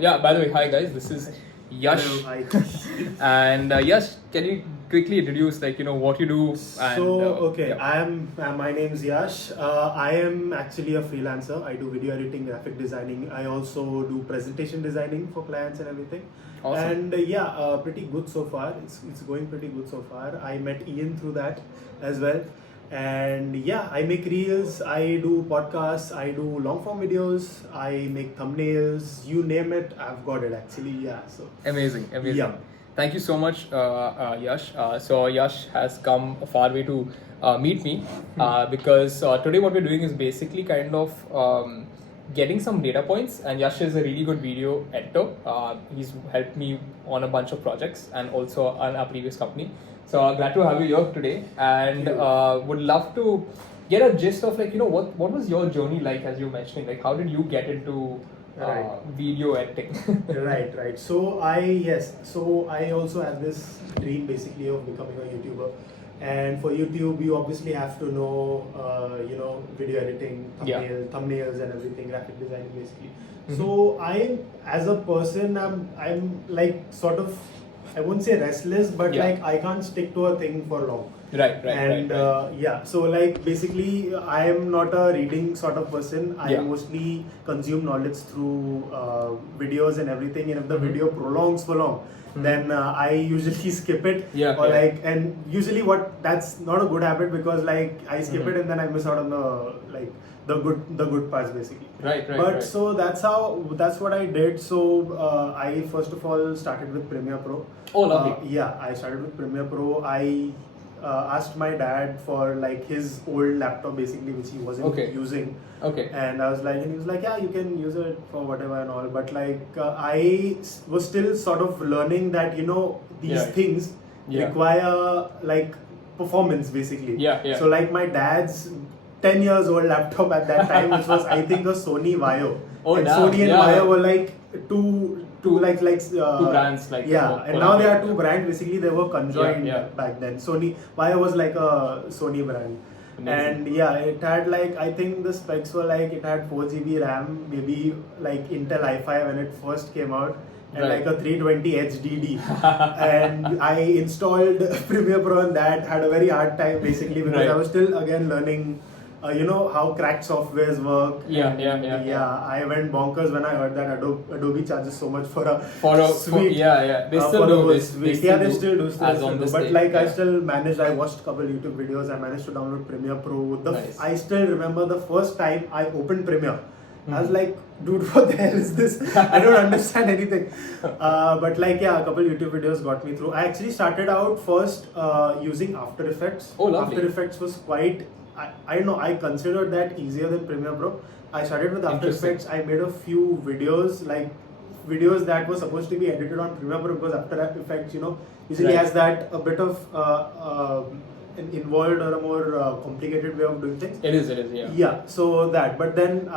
Yeah, by the way, hi guys, this is Yash. Hello, hi. And Yash, can you quickly introduce what you do? And, Okay, yeah. my name is Yash. I am actually a freelancer. I do video editing, graphic designing. I also do presentation designing for clients and everything. Awesome. And pretty good so far. It's going pretty good so far. I met Ian through that as well. And yeah, I make reels, I do podcasts, I do long form videos, I make thumbnails, you name it, I've got it actually. Yeah, so Amazing, amazing. Yeah. Thank you so much, Yash. So Yash has come a far way to meet me because today what we're doing is basically kind of getting some data points. And Yash is a really good video editor. He's helped me on a bunch of projects and also on our previous company. So glad to have you here today, and would love to get a gist of what was your journey like, as you were mentioning, like how did you get into Right. video editing? Right. So I also had this dream basically of becoming a YouTuber. And for YouTube, you obviously have to know, video editing, Yeah. thumbnails and everything, graphic designing basically. Mhm. So as a person, I'm like sort of, I won't say restless, but Yeah. like I can't stick to a thing for long. Right. And so like basically I am not a reading sort of person. I Yeah. mostly consume knowledge through videos and everything, and if the Mhm. video prolongs for long, then I usually skip it. Yeah, Or yeah. like, and usually that's not a good habit, because like I skip Mhm. it and then I miss out on the good parts basically. Right. But so that's what I did. So I first of all started with Premiere Pro. Oh, lovely. I started with Premiere Pro. I asked my dad for like his old laptop basically, which he wasn't Okay. using. Okay. And I was like, and he was like, yeah, you can use it for whatever and all. But like was still sort of learning that these Yeah. things Yeah. require like performance basically. Yeah. So like my dad's 10 years old laptop at that time, which was I think a Sony Vaio. Oh, And damn. Sony and Yeah. Vaio were like two Two brands, brands, like, and now they are two brands basically. They were conjoined Yeah. back then. Sony Vaio was like a Sony brand. Amazing. And yeah, it had like, I think the specs were like, it had 4 GB RAM, maybe like Intel i5 when it first came out, and Right. like a 320 HDD. And I installed Premiere Pro on that, had a very hard time basically, because Right. I was still again learning how cracked softwares work. Yeah, And yeah. I went bonkers when I heard that Adobe charges so much for a For yeah. They still for the do whole this. suite. They still do. As on this But day. like I Yeah. still managed. I watched a couple YouTube videos. I managed to download Premiere Pro. Nice. I still remember the first time I opened Premiere. I was Mhm. like, dude, what the hell is this? I don't understand anything. But like, yeah, a couple YouTube videos got me through. I actually started out first using After Effects. Oh, lovely. After Effects was quite, I don't know, I considered that easier than Premiere Pro. I started with After Interesting. Effects. I made a few videos, like videos that were supposed to be edited on Premiere Pro, because After Effects, usually Right. has that a bit of an involved or a more complicated way of doing things. It is, yeah. Yeah, so that. But then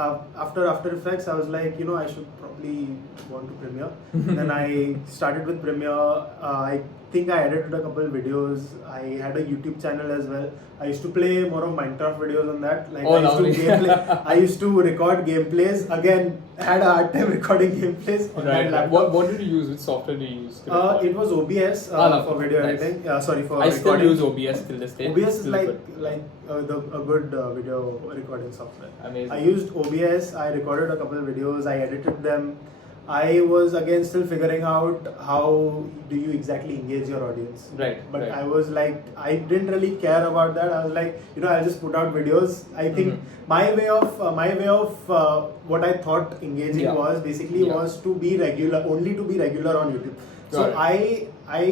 after After Effects, I was like, I should probably go on to Premiere. Then I started with Premiere. I think I edited a couple videos. I had a YouTube channel as well. I used to play more of Minecraft videos on that. Like Oh, I lovely. used to gameplay. I used to record gameplays. Again, had a hard time recording gameplays on that Right. laptop. What did you use? Which software did you use? to record? It was OBS no. for video Nice. editing. Sorry, for I still recording. use OBS till this day. OBS is Still like good. a good video recording software. Amazing. I used OBS. I recorded a couple of videos. I edited them. I was again still figuring out how do you exactly engage your audience. Right. But right. I was like, I didn't really care about that. I was like, I'll just put out videos. I think my way of what I thought engaging Yeah. was basically Yeah. was to be regular, only to be regular on YouTube. So Got it. I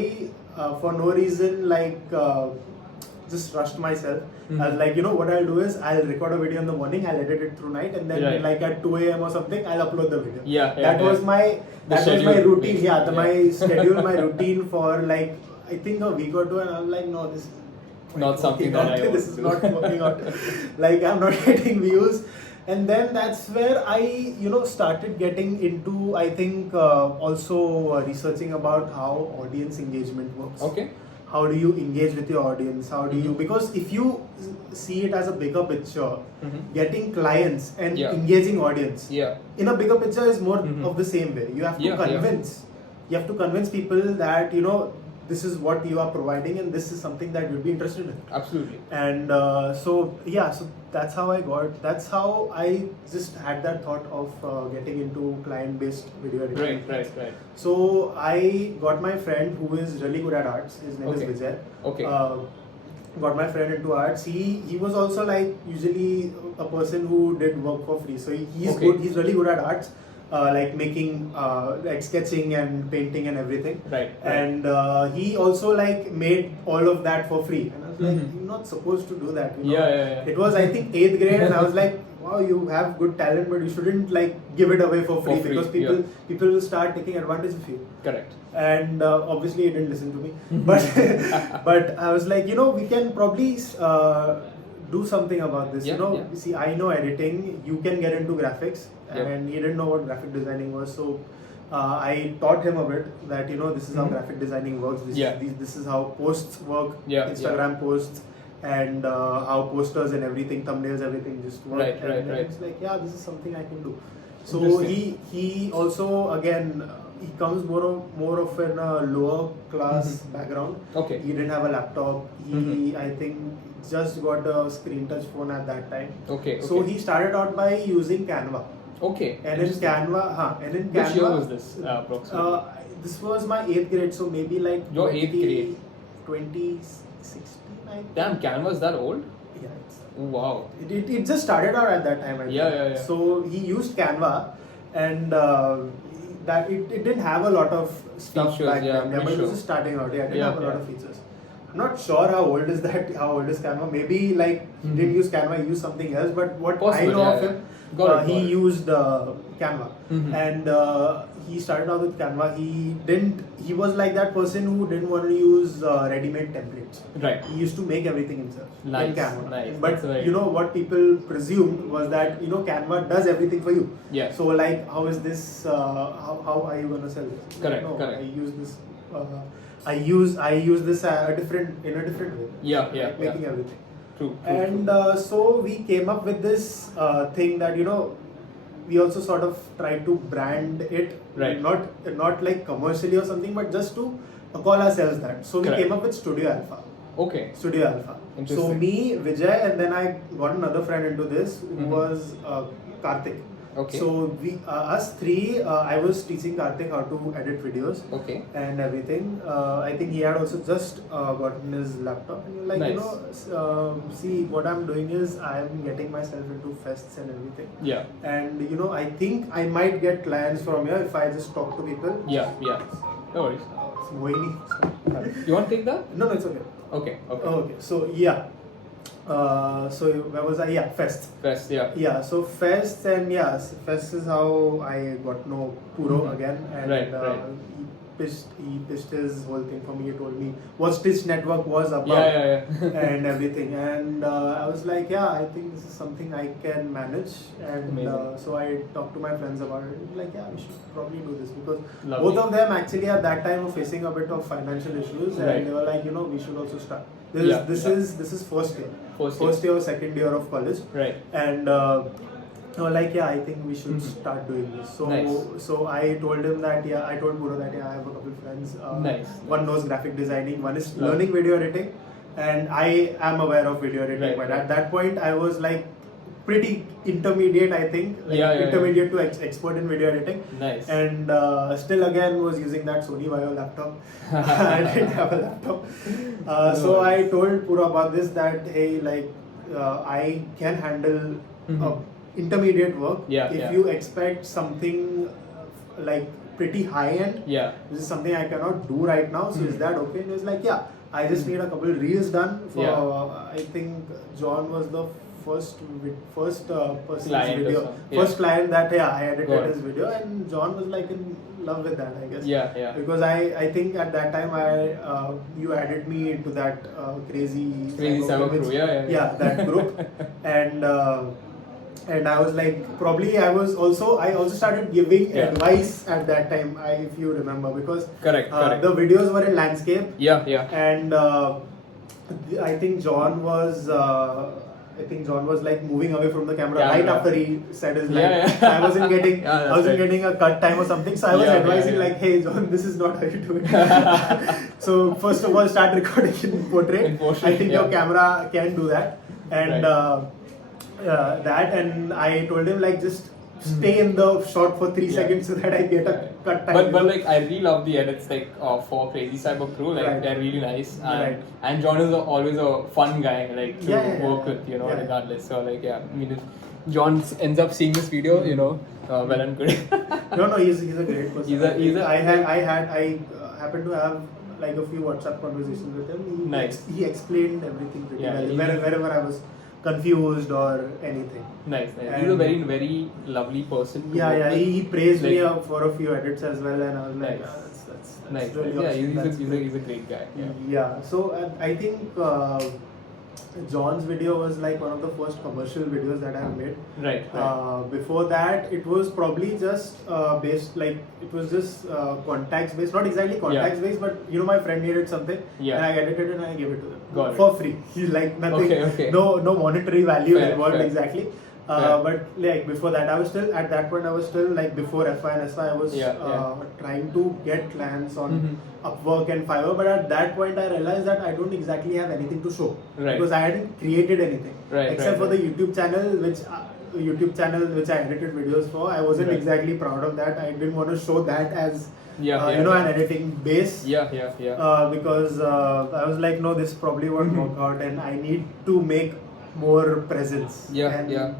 for no reason just rushed myself. I was like, what I'll do is I'll record a video in the morning, I'll edit it through night, and then Right. like at 2 a.m. or something, I'll upload the video. Yeah, That was my schedule, routine. basically. Yeah, my schedule, my routine for like I think a week or two, and I'm like, no, this is Not something that I want this to is do. not working out. Like I'm not getting views. And then that's where I, started getting into, I think, also researching about how audience engagement works. Okay. how do you engage with your audience, how do you, because if you see it as a bigger picture, getting clients and Yeah. engaging audience Yeah. in a bigger picture is more of the same way. You have to Yeah, yeah. convince people that, you know, this is what you are providing and this is something that you'd be interested in. Absolutely. And so that's how I just had that thought of getting into client-based video editing. Right. So I got my friend who is really good at arts. His name is Okay. Vijay. Okay. Got my friend into arts. He was also like usually a person who did work for free. So he's Okay. good. He's really good at arts. Like making, like sketching and painting and everything. Right. And he also like made all of that for free. And I was like, Mhm. you're not supposed to do that. You know? Yeah. It was, I think, 8th grade, and I was like, wow, you have good talent, but you shouldn't like give it away for free, because people will start taking advantage of you. Correct. And obviously, he didn't listen to me. But I was like, you know, we can probably do something about this. Yeah, You know, yeah. see, I know editing. You can get into graphics, Yep. and he didn't know what graphic designing was. So I taught him a bit that, you know, this is how Mhm. graphic designing works. Yeah. This is how posts work. Yeah, Instagram posts. And how posters and everything, thumbnails, everything just work. Right, and then right. it's like, yeah, this is something I can do. So Interesting. he also, again, he comes more of in a lower class background. Okay. He didn't have a laptop. He I think just got a screen touch phone at that time. Okay. So he started out by using Canva. Okay. And in Interesting. Canva, Which year was this approximately? this was my 8th grade, so maybe like Your 8th grade. 2016, I think. Damn, Canva is that old? Yeah, it's, Wow. it just started out at that time. I think. Yeah. So he used Canva, and that it didn't have a lot of stuff Features, back yeah, then. Yeah, pretty but it sure. was just starting out. Yeah, it didn't Yeah, have a lot yeah. of features. I'm not sure how old is that. How old is Canva? Maybe like he didn't use Canva, he used something else. But what Possible, I know yeah, of yeah. him, Got he it. used Canva, Mhm. and he started out with Canva. He was like that person who didn't want to use ready-made templates. Right. He used to make everything himself Nice, in Canva. nice. But That's right. you know what people presumed was that, you know, Canva does everything for you. Yeah. So like, how is this? How are you gonna sell this? Correct, No, correct. I use this. I use this in a different way. Yeah. Like making everything. True. And so we came up with this thing that, you know, we also sort of tried to brand it, Right. not like commercially or something, but just to call ourselves that. So we Correct. came up with Studio Alpha. Okay. Studio Alpha. So Interesting. me, Vijay, and then I got another friend into this who Mhm. was Karthik. Okay. So we, us three, I was teaching Karthik how to edit videos Okay. and everything. I think he had also just gotten his laptop, and you're like, Nice. you know, see, what I'm doing is I'm getting myself into fests and everything. Yeah. And you know, I think I might get clients from here if I just talk to people. Yeah. No worries. It's Moini. You want to take that? No, it's okay. Okay. Okay, so yeah. So where was I? Yeah, Fest. Best. Yeah. Yeah, so Fest, and yeah, Fest is how I got to know Puro again, and Right. he pitched his whole thing for me. He told me what Stitch Network was about Yeah. and everything, and I was like, yeah, I think this is something I can manage, and Amazing. so I talked to my friends about it. Like, yeah, we should probably do this, because Lovely. both of them actually at that time were facing a bit of financial issues, and Right. they were like, you know, we should also start. This Yeah. is first year. First year. Or second year of college, Right. and they were like, yeah, I think we should start doing this. So Nice. so I told him that, yeah, I told Puro that, yeah, I have a couple of friends. Nice. One knows graphic designing, one is Lovely. learning video editing, and I am aware of video editing. Right, But right. at that point, I was like pretty intermediate, I think, like Yeah. intermediate to expert in video editing. Nice. And still again was using that Sony Vaio laptop. I didn't have a laptop. So I told Pura about this, that hey, like I can handle intermediate work. Yeah, If yeah. you expect something like pretty high end, Yeah. this is something I cannot do right now. So is that okay? And he was like, yeah, I just need a couple reels done for. Yeah. I think John was the first person's Client or video, something. Yeah. first client that I edited Got it. his video, and John was like in love with that, I guess. Yeah. Because I think at that time you added me into that crazy Crazy Cyber which- crew, yeah. that group, and and I was like, probably I also started giving Yeah. advice at that time, if you remember, because Correct. the videos were in landscape, Yeah. Yeah. and I think John was. I think John was like moving away from the camera right after he said his line. Yeah, yeah. So I wasn't getting, Yeah, that's I wasn't right. getting a cut time or something. So I was Yeah, advising yeah. like, hey John, this is not how you do it. So first of all, start recording in portrait. In portrait, I think yeah. your camera can do that, and Right. that. And I told him like just stay in the shot for 3 Yeah. seconds so that I get a cut time. But like I really love the edits like for Crazy Cyber Crew, like Right. they're really nice, and Right. and John is always a fun guy like to work with, you know, Yeah. regardless. So like yeah, I mean if John ends up seeing this video, you know, well and good. No, he's a great person. He's a- I happened to have like a few WhatsApp conversations with him. Nice. He explained everything pretty Yeah, well. Wherever I was confused or anything. Nice. He's a And- very lovely person. to work with. He praised me Like- for a few edits as well, and I was like, Nice. that's Nice. really Yeah, awesome. That's he's great. a great guy. Yeah. Yeah, so I think John's video was like one of the first commercial videos that I've made. Right. Before that, it was probably just based, like it was just contacts based, not exactly contacts based, but you know, my friend needed something, Yeah. and I edited it and I gave it to them Got it. for free. Like nothing, Okay. no monetary value Fair, involved fair. exactly. Fair. But like before that, I was still at that point. I was still like before FI and SI. I was trying to get clients on Upwork and Fiverr. But at that point, I realized that I don't exactly have anything to show Right. because I hadn't created anything except for the YouTube channel, which I edited videos for. I wasn't Right. exactly proud of that. I didn't want to show that as Yeah. an editing base. Yeah. Because I was like, no, this probably won't work out, and I need to make more presence. And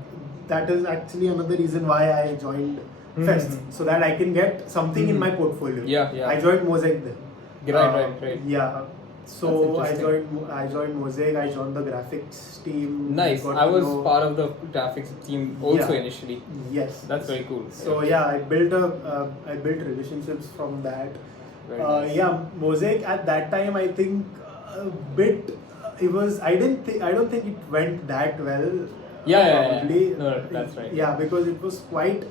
that is actually another reason why I joined Fest, so that I can get something in my portfolio. Yeah. I joined Mosaic then. Right. Yeah. So That's I joined Mosaic. I joined the graphics team. Nice. Got I to was know- part of the graphics team also Yeah. initially. Yes. That's very cool. So I built relationships from that. Very nice. Mosaic at that time, I think a bit. It was. I don't think it went that well. Yeah. Probably. No, that's right. Yeah, because it was quite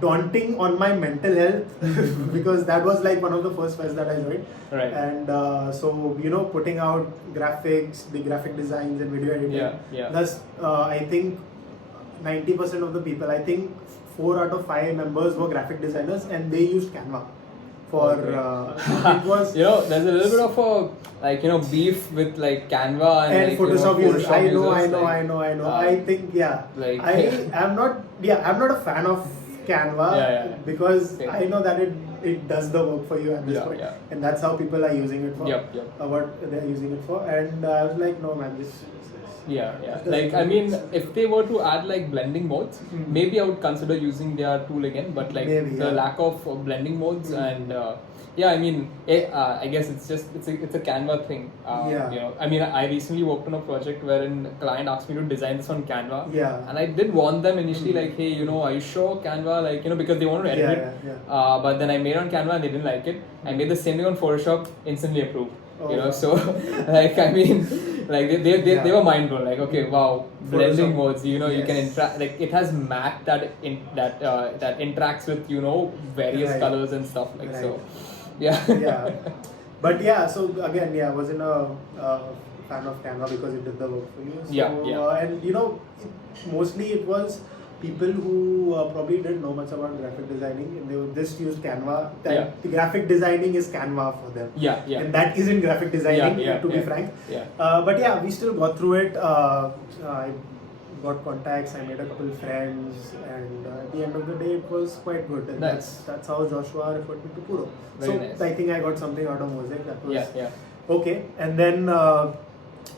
daunting on my mental health because that was like one of the first fests that I joined. Right. And so putting out graphics, the graphic designs and video editing. Yeah. Thus, I think 90% of the people, I think 4 out of 5 members were graphic designers, and they used Canva for it was there's a little bit of a beef with like Canva and like, Photoshop users. Photoshop I know. users, I think like- I'm not a fan of Canva Yeah. because Same. I know that it does the work for you at this Yeah, point, yeah. and that's how people are using it for. Yep. What they're using it for, and I was like, no man, this. Yeah. Like I mean, if they were to add like blending modes, maybe I would consider using their tool again. But like Maybe, the yeah. lack of blending modes and I mean, I guess it's a Canva thing. I mean, I recently worked on a project wherein a client asked me to design this on Canva. Yeah. And I did warn them initially, like, hey, are you sure Canva, like, because they wanted to edit it. Yeah. But then I made it on Canva and they didn't like it. I made the same thing on Photoshop, instantly approved. Oh. So like I mean, like they were mind blown. Like, okay, wow, blending Photoshop. modes. You Yes. can interact. Like it has Mac that interacts with various Right. colors and stuff. Like Right. so, yeah. Yeah. But so again, I wasn't a fan of Canva because it did the work for me. So, Yeah. and mostly it was people who probably didn't know much about graphic designing, and they would just use Canva. Yeah. The graphic designing is Canva for them. Yeah. And that isn't graphic designing, Yeah, to be frank. Yeah. But we still got through it. I got contacts, I made a couple friends, and at the end of the day, it was quite good. And Nice. that's how Joshua referred me to Puro. Very So nice. I think I got something out of Mosaic. That was Yeah. okay. And then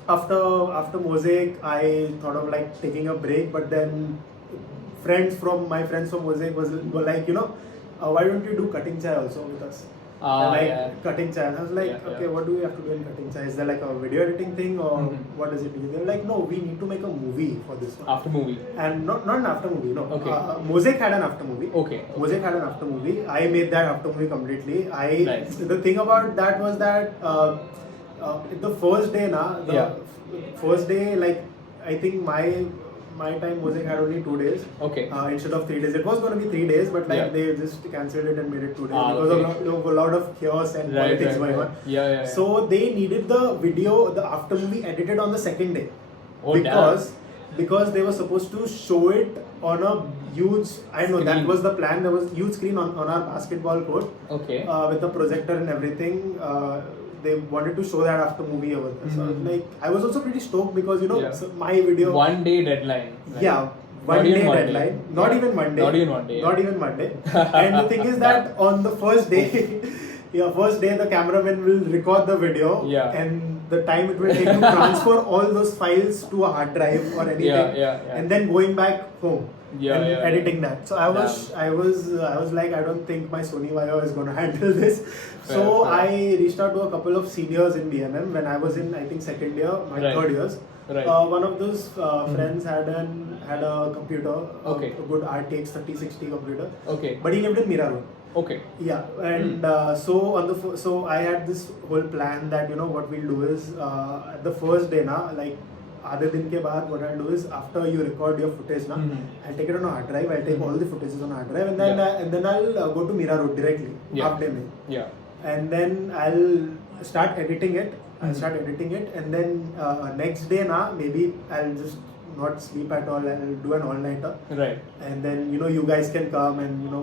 after Mosaic, I thought of like taking a break, but then my friends from Mosaic were like, why don't you do cutting chai also with us? Cutting chai. And I was like, Yeah. okay, what do we have to do in cutting chai? Is there like a video editing thing, or what does it do? They're like, no, we need to make a movie for this one. After movie. And not an after movie, no. Okay. Mosaic had an after movie. Okay. Mosaic had an after movie. I made that after movie completely. Nice. The thing about that was that the first day, first day, like I think my time Mosaic had only 2 days. Okay. Instead of 3 days. It was going to be 3 days, but like Yeah. they just cancelled it and made it 2 days Okay. because of a lot of chaos and Right, politics right, going right. on. Yeah. So they needed the video, the after movie edited on the second day. Oh, Because they were supposed to show it on a huge, I don't know, that Screen. was the plan. There was huge screen on our basketball court Okay. with a projector and everything. They wanted to show that after movie over there. So Mhm. like I was also pretty stoked because Yeah. so my video. 1 day deadline. Right? Yeah, Not one even day one day. deadline. Not Yeah. even one day. Not even one day, yeah. Not even one day. And the thing is that on the first day, first day the cameraman will record the video. Yeah. And the time it will take to transfer all those files to a hard drive or anything. Yeah. And then going back home. Yeah, and yeah, editing that. So I was like, I don't think my Sony Vaio is going to handle this. So Fair. I reached out to a couple of seniors in BMM when I was in, I think, second year, my Right. third years. Right. One of those friends had a computer, Okay. a good RTX 3060 computer, Okay. but he lived in Mira Road. Okay. Yeah, and so I had this whole plan that what we'll do is the first day na, like आधे दिन के बाद what I'll do is after you record your footage na, Mhm. I'll take it on a hard drive. I'll take Mhm. all the footages on a hard drive, and then Yeah. and then I'll go to Mira Road directly Yeah. half day mein. Yeah. And then I'll start editing it. I'll Mhm. start editing it, and then next day na maybe I'll just not sleep at all. I'll do an all-nighter, Right. and then you guys can come and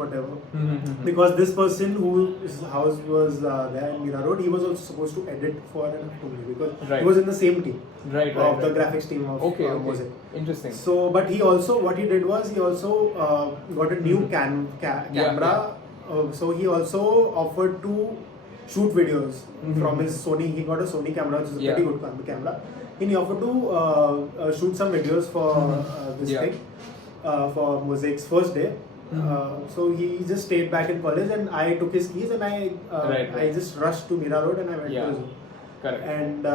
whatever. Mhm. Because this person whose house was there in Mira Road, he was also supposed to edit for an movie because Right. he was in the same team Right. of the Right. graphics team of Okay. Mosaic. Interesting. So, but what he did was he also got a new camera. So he also offered to shoot videos from his Sony. He got a Sony camera, which is a Yeah. pretty good camera. And he offered to shoot some videos for this Yeah. thing for Mosaic's first day. So he just stayed back in college, and I took his keys and Right. I just rushed to Mira Road and I went Yeah. to Zoom. Correct. And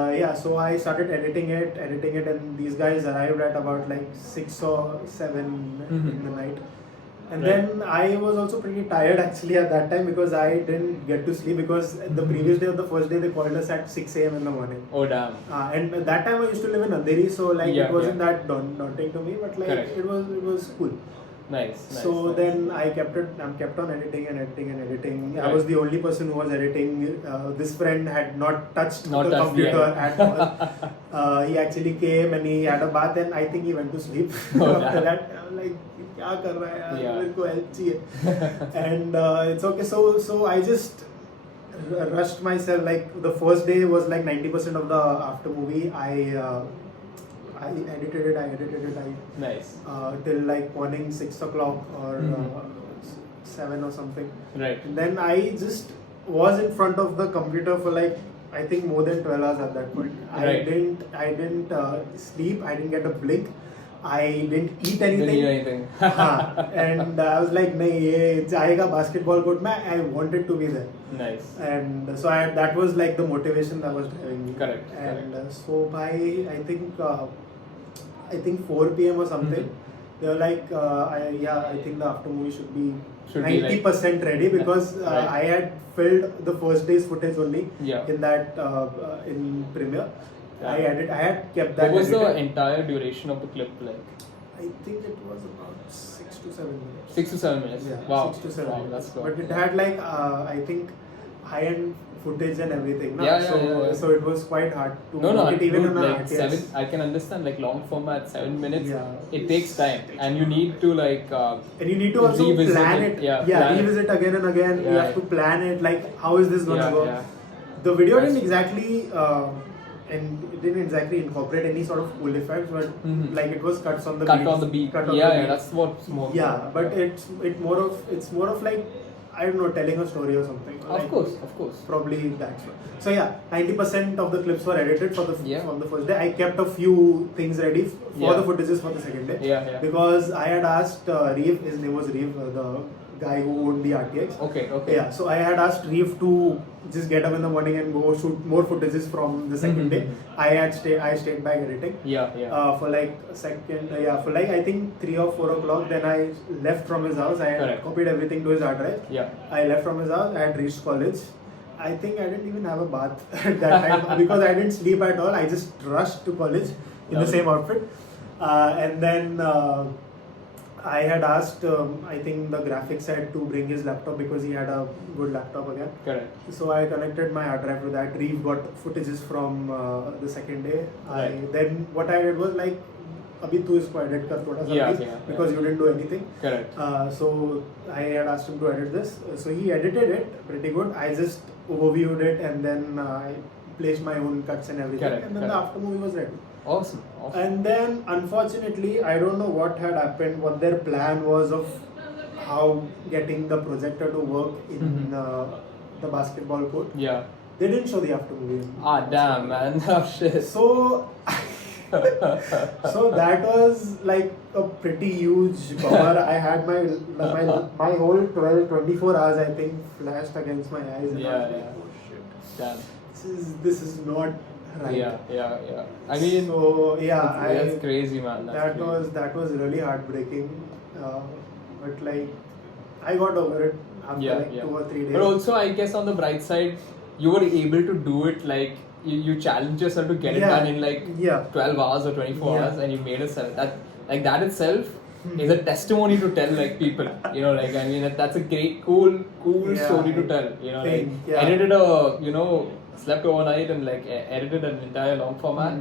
so I started editing it, and these guys arrived at about like 6 or 7 in the night. And Right. then I was also pretty tired actually at that time because I didn't get to sleep because the previous day or the first day they called us at 6 a.m. in the morning. Oh damn. And at that time I used to live in Andheri, so like Yeah, it wasn't yeah. that daunting to me, but like Correct. it was cool. Nice. So nice. then I kept on editing. I Right. was the only person who was editing. This friend had not touched Not the touched, computer yeah. at all. He actually came and he had a bath and I think he went to sleep. Oh, After damn. that, I was like, क्या कर रहा है यार? Yeah. मेरे को help चाहिए. And it's okay. So I just rushed myself. Like the first day was like 90% of the after movie. I edited it. Nice. Till like morning 6 o'clock or Mhm. 7 or something. Right. And then I just was in front of the computer for like I think more than 12 hours at that point. Right. I didn't sleep. I didn't get a blink. I didn't eat Didn't anything. eat anything. And I was like, नहीं ये जाएगा basketball court में. I wanted to be there. Nice. And so that was like the motivation that was driving me. Correct, And so by I think 4 p.m. or something, they were like, I think the after movie should be Should be like- 90% ready because Right. I had filmed the first day's footage only Yeah. in that in Premiere. Yeah. I had kept that. What was the edited. entire duration of the clip like? I think it was about 6 to 7 minutes. 6 to 7 minutes. Yeah, Wow. 6 to 7 Wow, minutes. that's good. But it had like I think high-end footage and everything. Na? Yeah, yeah. So it was quite hard to No, make it even dude, on a like RTS. 7. I can understand like long format 7 minutes. Yeah. It takes time, and you need to like. And you need to also revisit plan it. it. Yeah, plan it. revisit again and again. You Yeah. have to plan it. Like, how is this gonna Yeah, go? yeah. The video That's- didn't exactly, and it didn't exactly incorporate any sort of cool effects, but Mhm. like it was cuts on the Cut beat. on the beat. Cut on Yeah, the yeah, beat. that's what's more. Yeah, but it's more of like I don't know, telling a story or something. Of Like, course, of course. Probably that's what. So yeah, 90% of the clips were edited Yeah. from the first day. I kept a few things ready for Yeah. the footages for the second day. Yeah, yeah. Because I had asked Reeve, his name was Reeve, the guy who owned the RTX. Okay, okay. Yeah, so I had asked Reeve to just get up in the morning and go shoot more footages from the second day. I stayed back editing. Yeah, yeah. For like for like I think 3 or 4 o'clock. Then I left from his house. I had Correct. copied everything to his hard drive. Yeah. I left from his house. I had reached college. I think I didn't even have a bath at that time because I didn't sleep at all. I just rushed to college in the Lovely. same outfit. And then I had asked, I think the graphics head to bring his laptop because he had a good laptop again. Correct. So I connected my hard drive to that. Reeve got footages from the second day. Right. Then what I did was like, अभी तू इसको edit कर थोड़ा सा Yeah, please, yeah, because yeah. you didn't do anything. Correct. So I had asked him to edit this. So he edited it pretty good. I just overviewed it and then I placed my own cuts and everything. Correct, And then the correct. after movie was ready. Awesome. Awesome. And then unfortunately, I don't know what had happened, what their plan was of how getting the projector to work in the basketball court. Yeah. They didn't show the after movie. Ah, damn, man. Oh, shit. So, so that was like a pretty huge bummer. I had my whole 24 hours, I think, flashed against my eyes. And I Yeah, was like, yeah. oh shit, Damn. this is not right. Yeah. I mean, so yeah, that's crazy, man. That's crazy. that was really heartbreaking. But like, I got over it after like 2 or 3 days. But also, I guess on the bright side, you were able to do it like you challenged yourself to get it done in like 12 hours or 24 hours, and you made it. That itself is a testimony to tell like people. You know, like I mean, that's a great, cool story to tell. You know, like edited slept overnight and like edited an entire long format.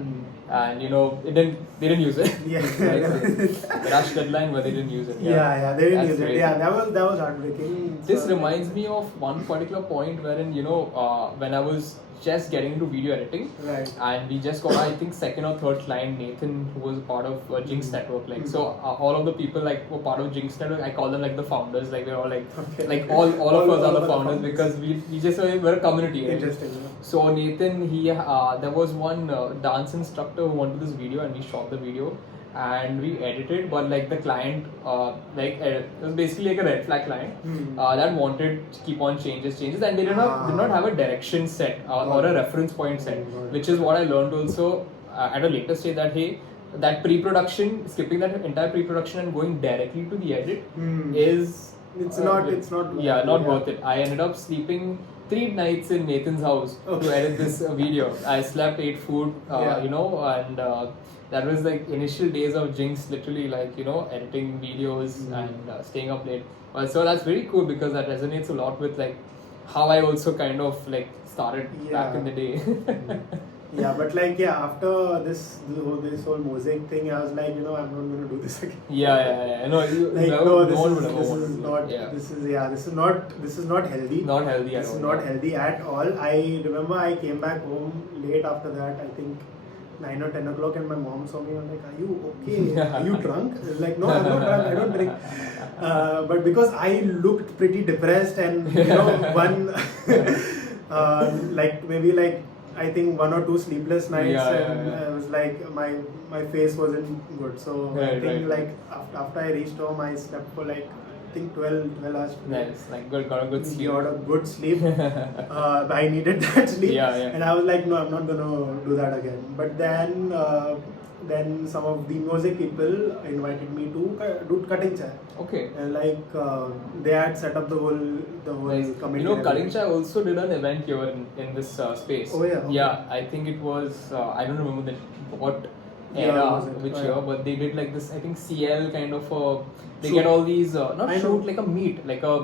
And they didn't use it. Yeah. The rush deadline, but they didn't use it. Yeah, they didn't That's use it. crazy. Yeah, that was heartbreaking. This So, reminds me of one particular point wherein when I was just getting into video editing, Right. and we just got I think second or third client, Nathan, who was part of Jinx Network. Like so, all of the people like were part of Jinx Network. I call them like the founders. Like we're all like Okay. like all of us are the founders founders. because we just we're a community. Right? Interesting. So Nathan, there was one dance instructor who wanted this video, and we shot the video and we edited. But like the client, it was basically like a red flag client that wanted to keep on changes, and they did not have a direction set or a reference point set, which is what I learned also at a later stage that hey, that pre-production, skipping that entire pre-production and going directly to the edit is It's not worth it. I ended up sleeping 3 nights in Nathan's house to edit this video. I slept, ate food, and that was like initial days of Jinx, literally like editing videos and staying up late. So that's very cool because that resonates a lot with like how I also kind of like started back in the day. Yeah, but like after this whole mosaic thing, I was like, I'm not gonna do this again. Yeah. No, this is not healthy. Not healthy at This all. is not healthy at all. I remember I came back home late after that. I think 9 or 10 o'clock, and my mom saw me. I'm like, "Are you okay? Are you drunk?" Like, no, I'm not drunk. I don't drink. But because I looked pretty depressed, and one I think 1 or 2 sleepless nights, and I was like, my face wasn't good. So I think like after I reached home, I slept for like I think 12 hours. Nice, like got a good sleep. Got a good sleep. I needed that sleep. Yeah. And I was like, no, I'm not gonna do that again. But then some of the music people invited me to do cutting chai. Okay. And they had set up the whole Nice. committee. Cutting Chai also did an event here in this space. Oh, yeah, okay. Yeah, I think it was I don't remember what era, which year, but they did like this. I think CL kind of they get all these like a meet, like a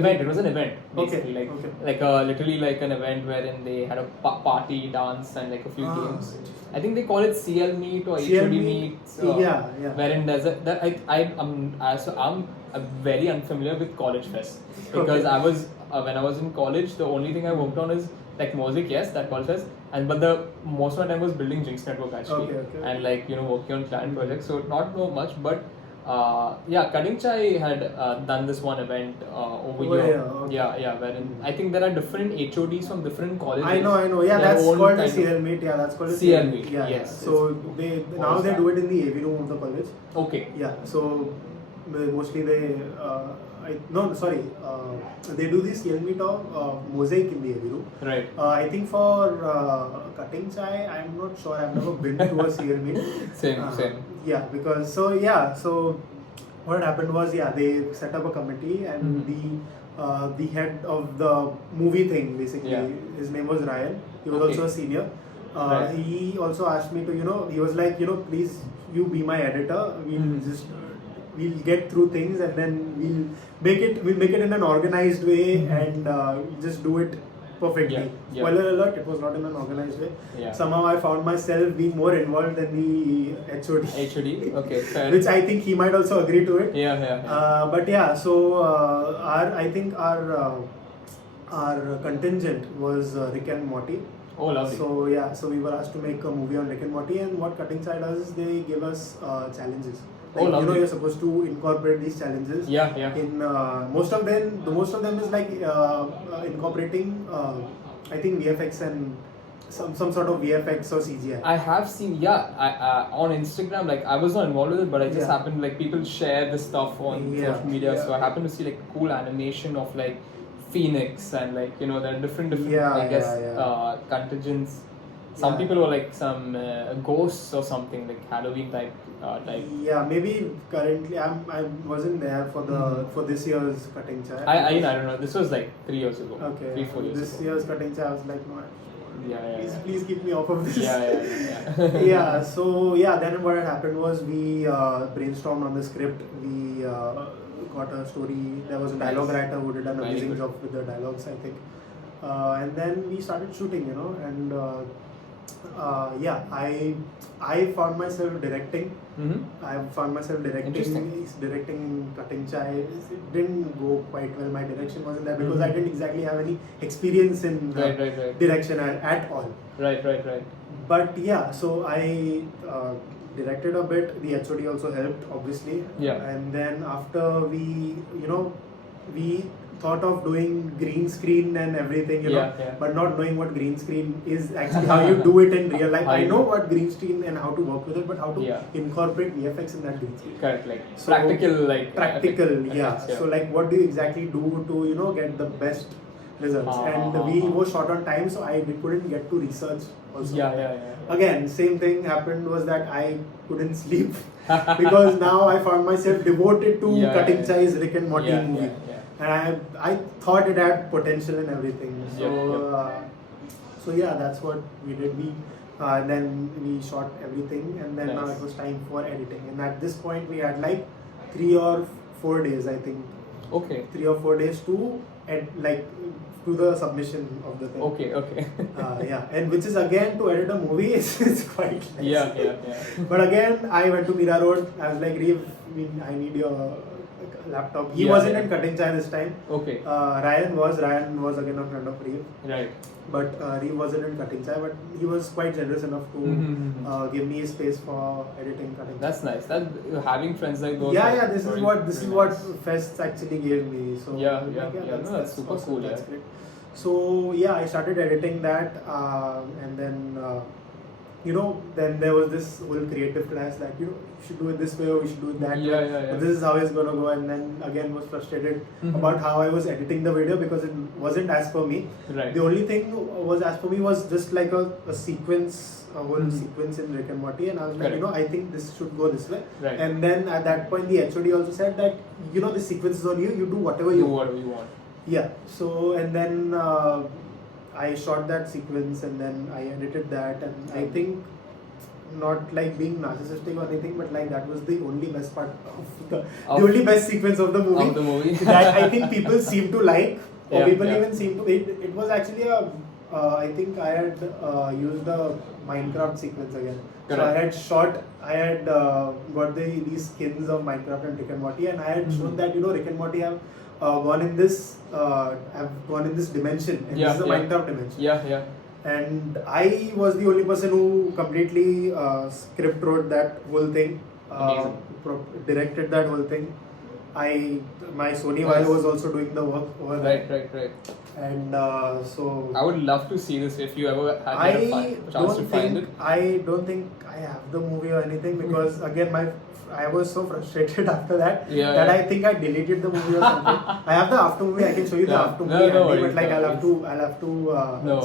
event. It was an event basically, like literally like an event wherein they had a party, dance, and like a few games. I think they call it CL meet or HOD meet. Wherein there's I'm very unfamiliar with College Fest because I was when I was in college, the only thing I worked on is like Mosaic, yes, that College Fest, but the most of my time was building Jinx Network actually, and like working on client projects. So not know much, but Cutting Chai had done this one event over here. Wherein I think there are different HODs from different colleges. I know. Yeah, that's called a CL meet. Yeah, that's called a CL meet. Yeah. Yes. So they do it in the AV room of the college. Okay. Yeah. So mostly they they do the CL meet of Mosaic in the AV room. Right. I think for Cutting Chai, I'm not sure. I've never been to a CL meet. Same. Yeah, because so what happened was they set up a committee, and the head of the movie thing basically, his name was Ryan. He was also a senior. Right. He also asked me to, he was like, please, you be my editor. We'll just we'll get through things, and then we'll make it in an organized way, and just do it perfectly. Yeah, yeah. Spoiler alert, it was not in an organized way. Yeah. Somehow I found myself being more involved than the HOD. HOD, okay, fair. Which I think he might also agree to it. Yeah. But yeah, so I think our contingent was Rick and Morty. Oh, lovely. So yeah, so we were asked to make a movie on Rick and Morty, and what Cutting Side does is they give us challenges. Like, lovely. you're supposed to incorporate these challenges. Yeah. In most of them is like incorporating, I think VFX and some sort of VFX or CGI. I have seen, I on Instagram, like I was not involved with it, but I just Yeah. happened, like people share this stuff on Yeah, social media, yeah. so I happened to see like cool animation of like Phoenix, and like there are different Yeah, I guess yeah. contingents. Some Yeah. people were like some ghosts or something, like Halloween type. Yeah, maybe currently I wasn't there for the for this year's Cutting Chai. I don't know. This was like 3 years ago. Okay. 3-4 years This ago. year's Cutting Chai, I was like, no, Yeah. please keep me off of this. Yeah. Yeah, so yeah, then what had happened was we brainstormed on the script. We got a story. There was a dialogue writer who did an Very amazing good. job with the dialogues, I think. And then we started shooting, and yeah, I found myself directing. Mm-hmm. I found myself directing Cutting Chai. It didn't go quite well. My direction wasn't there because I didn't exactly have any experience in Right. direction at all. Right. But yeah, so I directed a bit. The HOD also helped, obviously. Yeah. And then after we thought of doing green screen and everything, Yeah. but not knowing what green screen is actually, how you do it in real life. I know what green screen and how to work with it, but how to incorporate VFX in that green screen. Correct, like So, practical, yeah. effects, So like, what do you exactly do to get the best results? And we were short on time, so I couldn't get to research also. Yeah. Again, same thing happened was that I couldn't sleep because now I found myself devoted to Cutting Chai's Rick and Morty movie. And I thought it had potential and everything. So yeah, that's what we did. And then we shot everything, and then now it was time for editing. And at this point, we had like 3 or 4 days, I think. Okay. 3 or 4 days to to the submission of the thing. Okay. Yeah, and which is again, to edit a movie, it's quite less. Yeah. But again, I went to Mira Road. I was like, Reeve, I need your laptop. He wasn't in Cutting Chai this time. Okay. Ryan was again a friend of Reeve. Right. But Reeve wasn't in Cutting Chai, but he was quite generous enough to give me space for editing Cutting Chai. That's nice. That having friends like those. Yeah. This is what Fests actually gave me. So Yeah. that's super awesome. cool. That's great. So yeah, I started editing that, and then then there was this whole creative class that you should do it this way or you should do it that way. Yeah. But this is how it's gonna go, and then again was frustrated about how I was editing the video because it wasn't as per me. Right. The only thing was as per me was just like a sequence, a whole sequence in Rick and Morty, and I was like, I think this should go this way. Right. And then at that point, the HOD also said that this sequence is on you. You do whatever you want. Whatever you want. Yeah. So and then I shot that sequence and then I edited that, and I think, not like being narcissistic or anything, but like that was the only best part of the only best sequence of the movie. Of the movie. That I think people seem to like, or Yeah, people yeah. even seem to. It was actually I think I had used the Minecraft sequence again. So I had got these skins of Minecraft and Rick and Morty, and I had shown that Rick and Morty have gone in this dimension, and this is a Minecraft dimension. Yeah. And I was the only person who completely script wrote that whole thing, directed that whole thing. My Sony wire was also doing the work over there. Right. And so I would love to see this if you ever had a chance to find it. I don't think I have the movie or anything because again I was so frustrated after that that I think I deleted the movie or something. I have the after movie. I can show you the after movie. But like I'll have to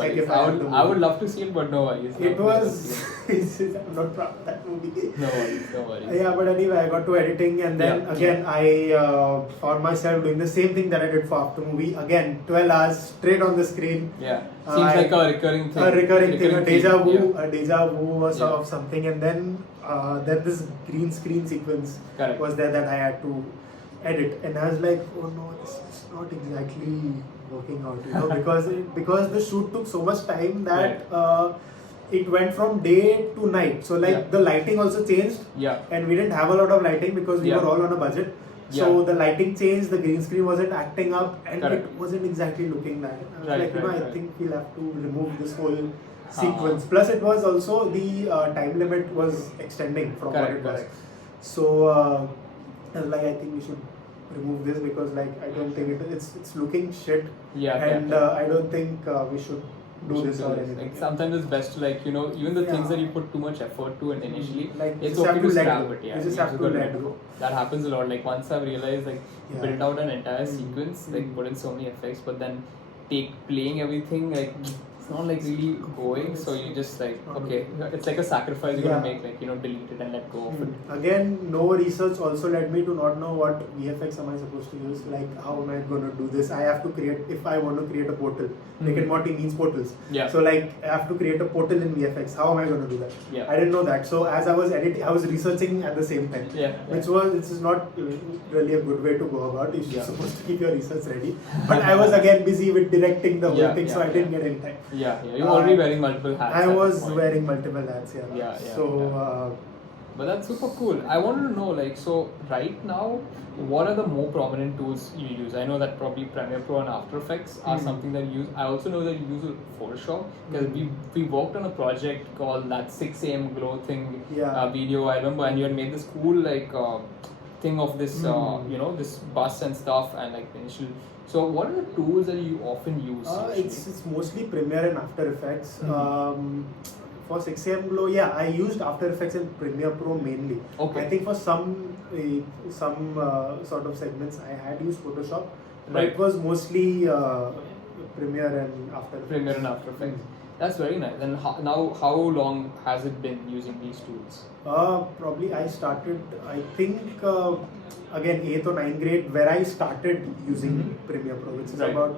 check if I have the movie. I would love to see it, but no worries. It was. I'm not proud of that movie. No worries. Yeah, but anyway, I got to editing, and then again I found myself doing the same thing that I did for after movie. Again, 12 hours straight on the screen. Yeah, seems like a recurring thing. A recurring thing, a deja vu, Yeah. a deja vu or Yeah. of something, and then this green screen sequence Correct. was there that I had to edit, and I was like, oh no, this is not exactly working out, because the shoot took so much time that it went from day to night. So like Yeah. the lighting also changed, Yeah. and we didn't have a lot of lighting because we Yeah. were all on a budget. So Yeah. the lighting changed, the green screen wasn't acting up, and Correct. it wasn't exactly looking that. I was Right, like, right, I right. think we'll have to remove this whole sequence. Plus, it was also the time limit was extending from what Correct, it was. correct. So I was like, I think we should remove this because like I don't think it's looking shit, Yeah. and yeah. I don't think we should do this or anything. Like, sometimes it's best to even the things Yeah. that you put too much effort to and initially, Like, you it's just okay have to to let scrap go. it. Yeah, You just have to gotta let go. That happens a lot. Like once I've realized, Yeah. build out an entire sequence, put in so many effects, but then playing everything, it's not really going. So you just okay, it's like a sacrifice you're gonna Yeah. make, delete it and let go of it. Again, no research also led me to not know what VFX am I supposed to use. Like, how am I going to do this? I have to create, if I want to create a portal. Rick and Morty means portals. Yeah. So like, I have to create a portal in VFX. How am I going to do that? Yeah. I didn't know that. So as I was editing, I was researching at the same time. Yeah. This is not really a good way to go about. You're Yeah. supposed to keep your research ready. But I was again busy with directing the whole Yeah, thing, so yeah, I didn't yeah. get any time. Yeah. You're already wearing multiple hats. I at was this point. wearing multiple hats, yeah. Yeah, yeah, So, yeah. But that's super cool. I wanted to know, so right now, what are the more prominent tools you use? I know that probably Premiere Pro and After Effects are something that you use. I also know that you use Photoshop because we worked on a project called that 6 a.m. glow thing Yeah. video. I remember, and you had made this cool thing of this this bus and stuff and initial. So what are the tools that you often use? usually? It's mostly Premiere and After Effects. For 6am Glow, yeah, I used After Effects and Premiere Pro mainly. Okay. I think for some sort of segments, I had used Photoshop, but Right. it was mostly Premiere and After Effects. Premiere and After Effects. That's very nice. And how long has it been using these tools? Probably I started, I think, again, 8th or 9th grade, where I started using Premiere Pro, which is Right. about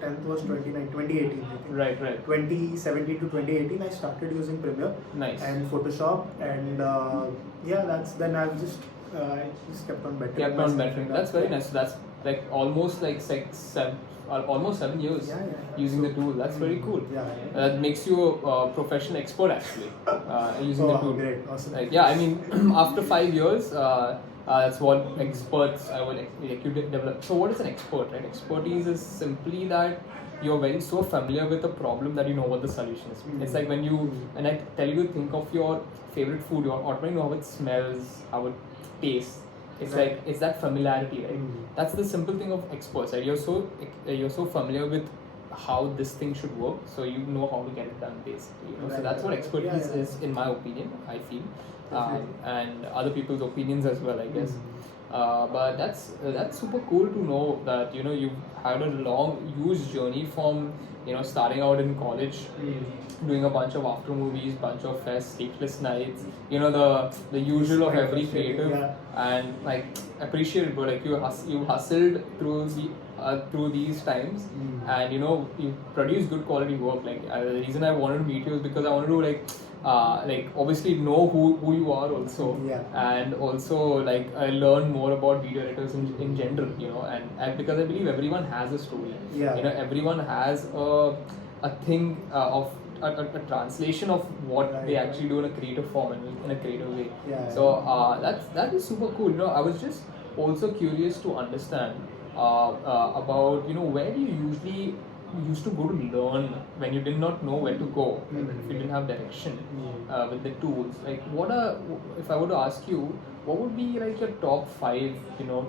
10th was 2018, I think. Right. 2017 to 2018, I started using Premiere Nice. and Photoshop, and then I just kept on bettering. Kept on myself bettering. in That's that. very nice. So that's almost 7 years Yeah. using So, the tool. That's very cool. Yeah. That makes you a professional expert actually using the Oh, tool. great, awesome. I mean, after 5 years, that's what experts you develop. So what is an expert, right? Expertise is simply that you're so familiar with a problem that you know what the solution is. It's like when I tell you to think of your favorite food, you automatically know how it smells, how it tastes. It's Right. it's that familiarity, right? That's the simple thing of experts, right? You're so familiar with how this thing should work, so you know how to get it done basically. So Right, that's what right. expertise Yeah. is, in my opinion. I feel, Definitely. and other people's opinions as well, I guess. But that's super cool to know that you've had a huge journey from starting out in college, doing a bunch of after movies, bunch of fests, sleepless nights, the usual of every creative, Yeah. and appreciate it, bro. You hustled through these times, and you produce good quality work. The reason I wanted to meet you is because I wanted to obviously know who you are also, Yeah. and also I learn more about video editors in general, and because I believe everyone has a story. Yeah. Everyone has a thing of a translation of what Right, they right. actually do in a creative form and in a creative way. Yeah, So that is super cool. I was just also curious to understand about where do you usually used to go to learn when you did not know where to go, if you didn't have direction with the tools. If I were to ask you, what would be your top 5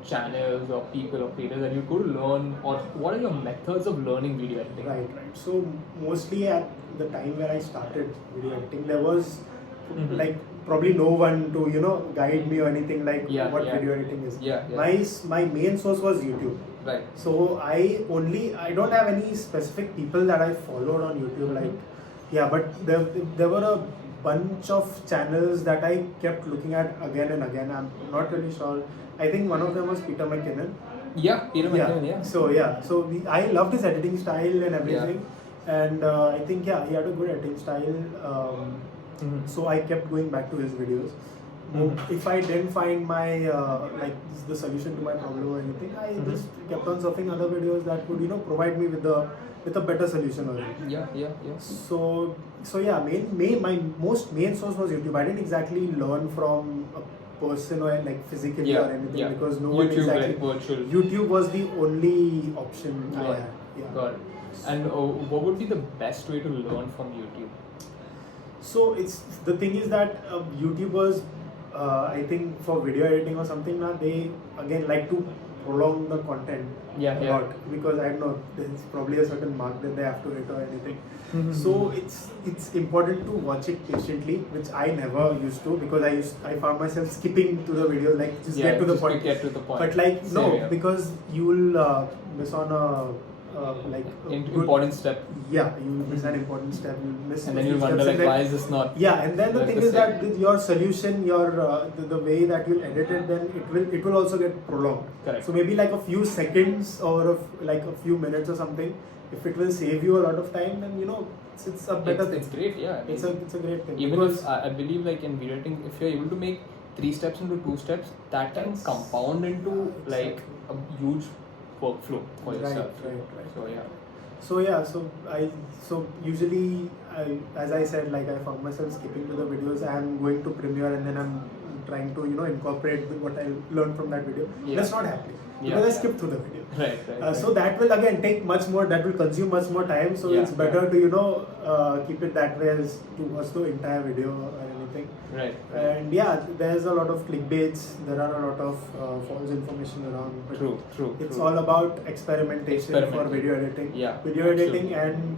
channels or people or creators that you go to learn, or what are your methods of learning video editing? Right. So mostly at the time where I started video editing, there was probably no one to guide me or anything like Yeah, what yeah. video editing is. Yeah, yeah. My main source was YouTube. Right. So I don't have any specific people that I followed on YouTube. But there were a bunch of channels that I kept looking at again and again. I'm not really sure. I think one of them was Peter McKinnon. Yeah, Peter McKinnon, yeah. So I loved his editing style and everything, and I think he had a good editing style. So I kept going back to his videos. If I didn't find my like the solution to my problem or anything, I just kept on surfing other videos that would provide me with a better solution or anything. Yeah. So yeah, my main source was YouTube. I didn't exactly learn from a person or like physically or anything because no one YouTube, exactly. like virtual. YouTube was the only option I had. Yeah. Got it. And what would be the best way to learn from YouTube? So the thing is that YouTubers, I think for video editing or something, now they again like to prolong the content a lot because I don't know, there's probably a certain mark that they have to hit or anything. So it's important to watch it patiently, which I never used to because I found myself skipping to the video, like just get to the point. Get to the point. But like because you will miss on a important step. Yeah, you miss an important step. You miss. And then you wonder like, why is this not? Yeah, and then the thing is that with your solution, your the way that you edit it, then it will also get prolonged. Correct. So maybe like a few seconds or like a few minutes or something. If it will save you a lot of time, then it's a better thing. It's great, yeah. It's a great thing. Even if I believe like in video editing, if you're able to make 3 steps into 2 steps, that can compound into like a huge workflow for yourself. Right. So usually as I said, like I found myself skipping to the videos. I'm going to Premiere and then I'm trying to incorporate what I learned from that video. That's not happening because I skipped through the video. Right. So that will again take much more. That will consume much more time. So it's better to keep it that way as to watch the entire video or anything. Right. And there's a lot of clickbaits. There are a lot of false information around. But True. It's all about experimentation for video editing. Yeah. Video editing and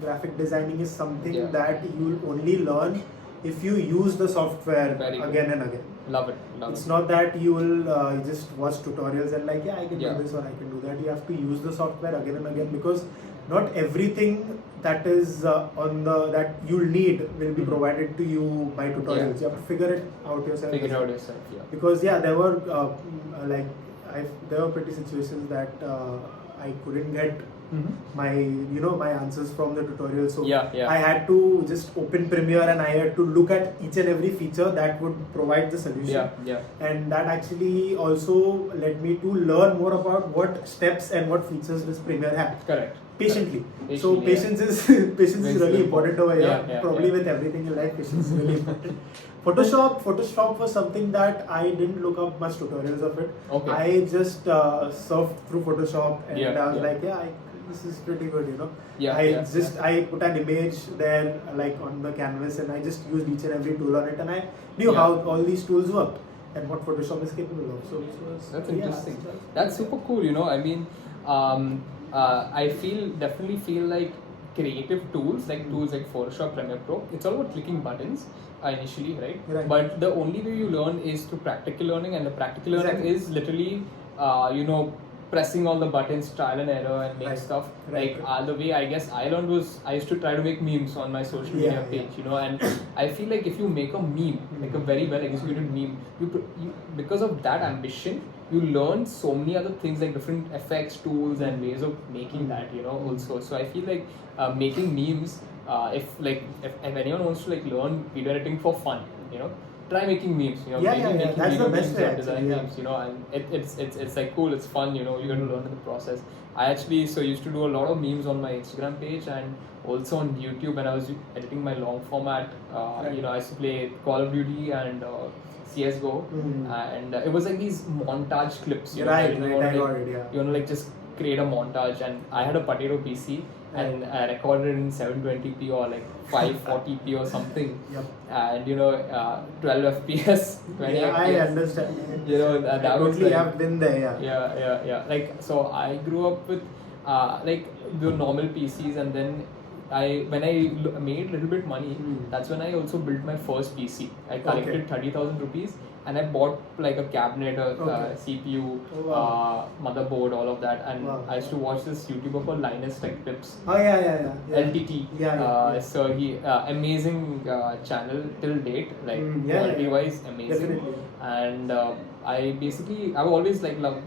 graphic designing is something that you'll only learn if you use the software again and again. Love it. It's not that you will just watch tutorials and like I can do this or I can do that. You have to use the software again and again because not everything that is that you'll need will be provided to you by tutorials. You have to figure it out yourself. Because there were there were pretty situations that I couldn't get my my answers from the tutorial. So I had to just open Premiere and I had to look at each and every feature that would provide the solution. And that actually also led me to learn more about what steps and what features this Premiere had. Correct. Patiently. So patience is really important over here. Probably with everything in life, patience is really important. Photoshop was something that I didn't look up much tutorials of it. I just surfed through Photoshop and I was like, this is pretty good, I put an image there like on the canvas and I just used each and every tool on it and I knew how all these tools worked and what Photoshop is capable of. So that's interesting. That's super cool, I mean, I definitely feel like creative tools like Photoshop, Premiere Pro, it's all about clicking buttons initially, right? But the only way you learn is through practical learning, and the practical learning is literally pressing all the buttons, trial and error, and make stuff. The way I guess I learned was I used to try to make memes on my social media page, and I feel like if you make a meme, like a very well executed meme, you because of that ambition, you learn so many other things like different effects, tools, and ways of making that, also. So I feel like making memes, if anyone wants to learn video editing for fun, try making memes, making that's the best way, design memes, and it's like cool, it's fun, you get to learn in the process. I actually used to do a lot of memes on my Instagram page and also on YouTube when I was editing my long format. I used to play Call of Duty and CSGO, and it was like these montage clips. You want to just create a montage, and I had a potato PC and I recorded it in 720p or like 540p or something, and 12 FPS, 20 FPS. I understand. That was totally have been there. Yeah. Like, so I grew up with the normal PCs, and then when I made a little bit money, that's when I also built my first PC. I collected 30,000 rupees and I bought like a cabinet, CPU, motherboard, all of that. And I used to watch this YouTuber called Linus Tech Tips. LTT. So he amazing channel till date, like quality wise amazing. Definitely. And I've always loved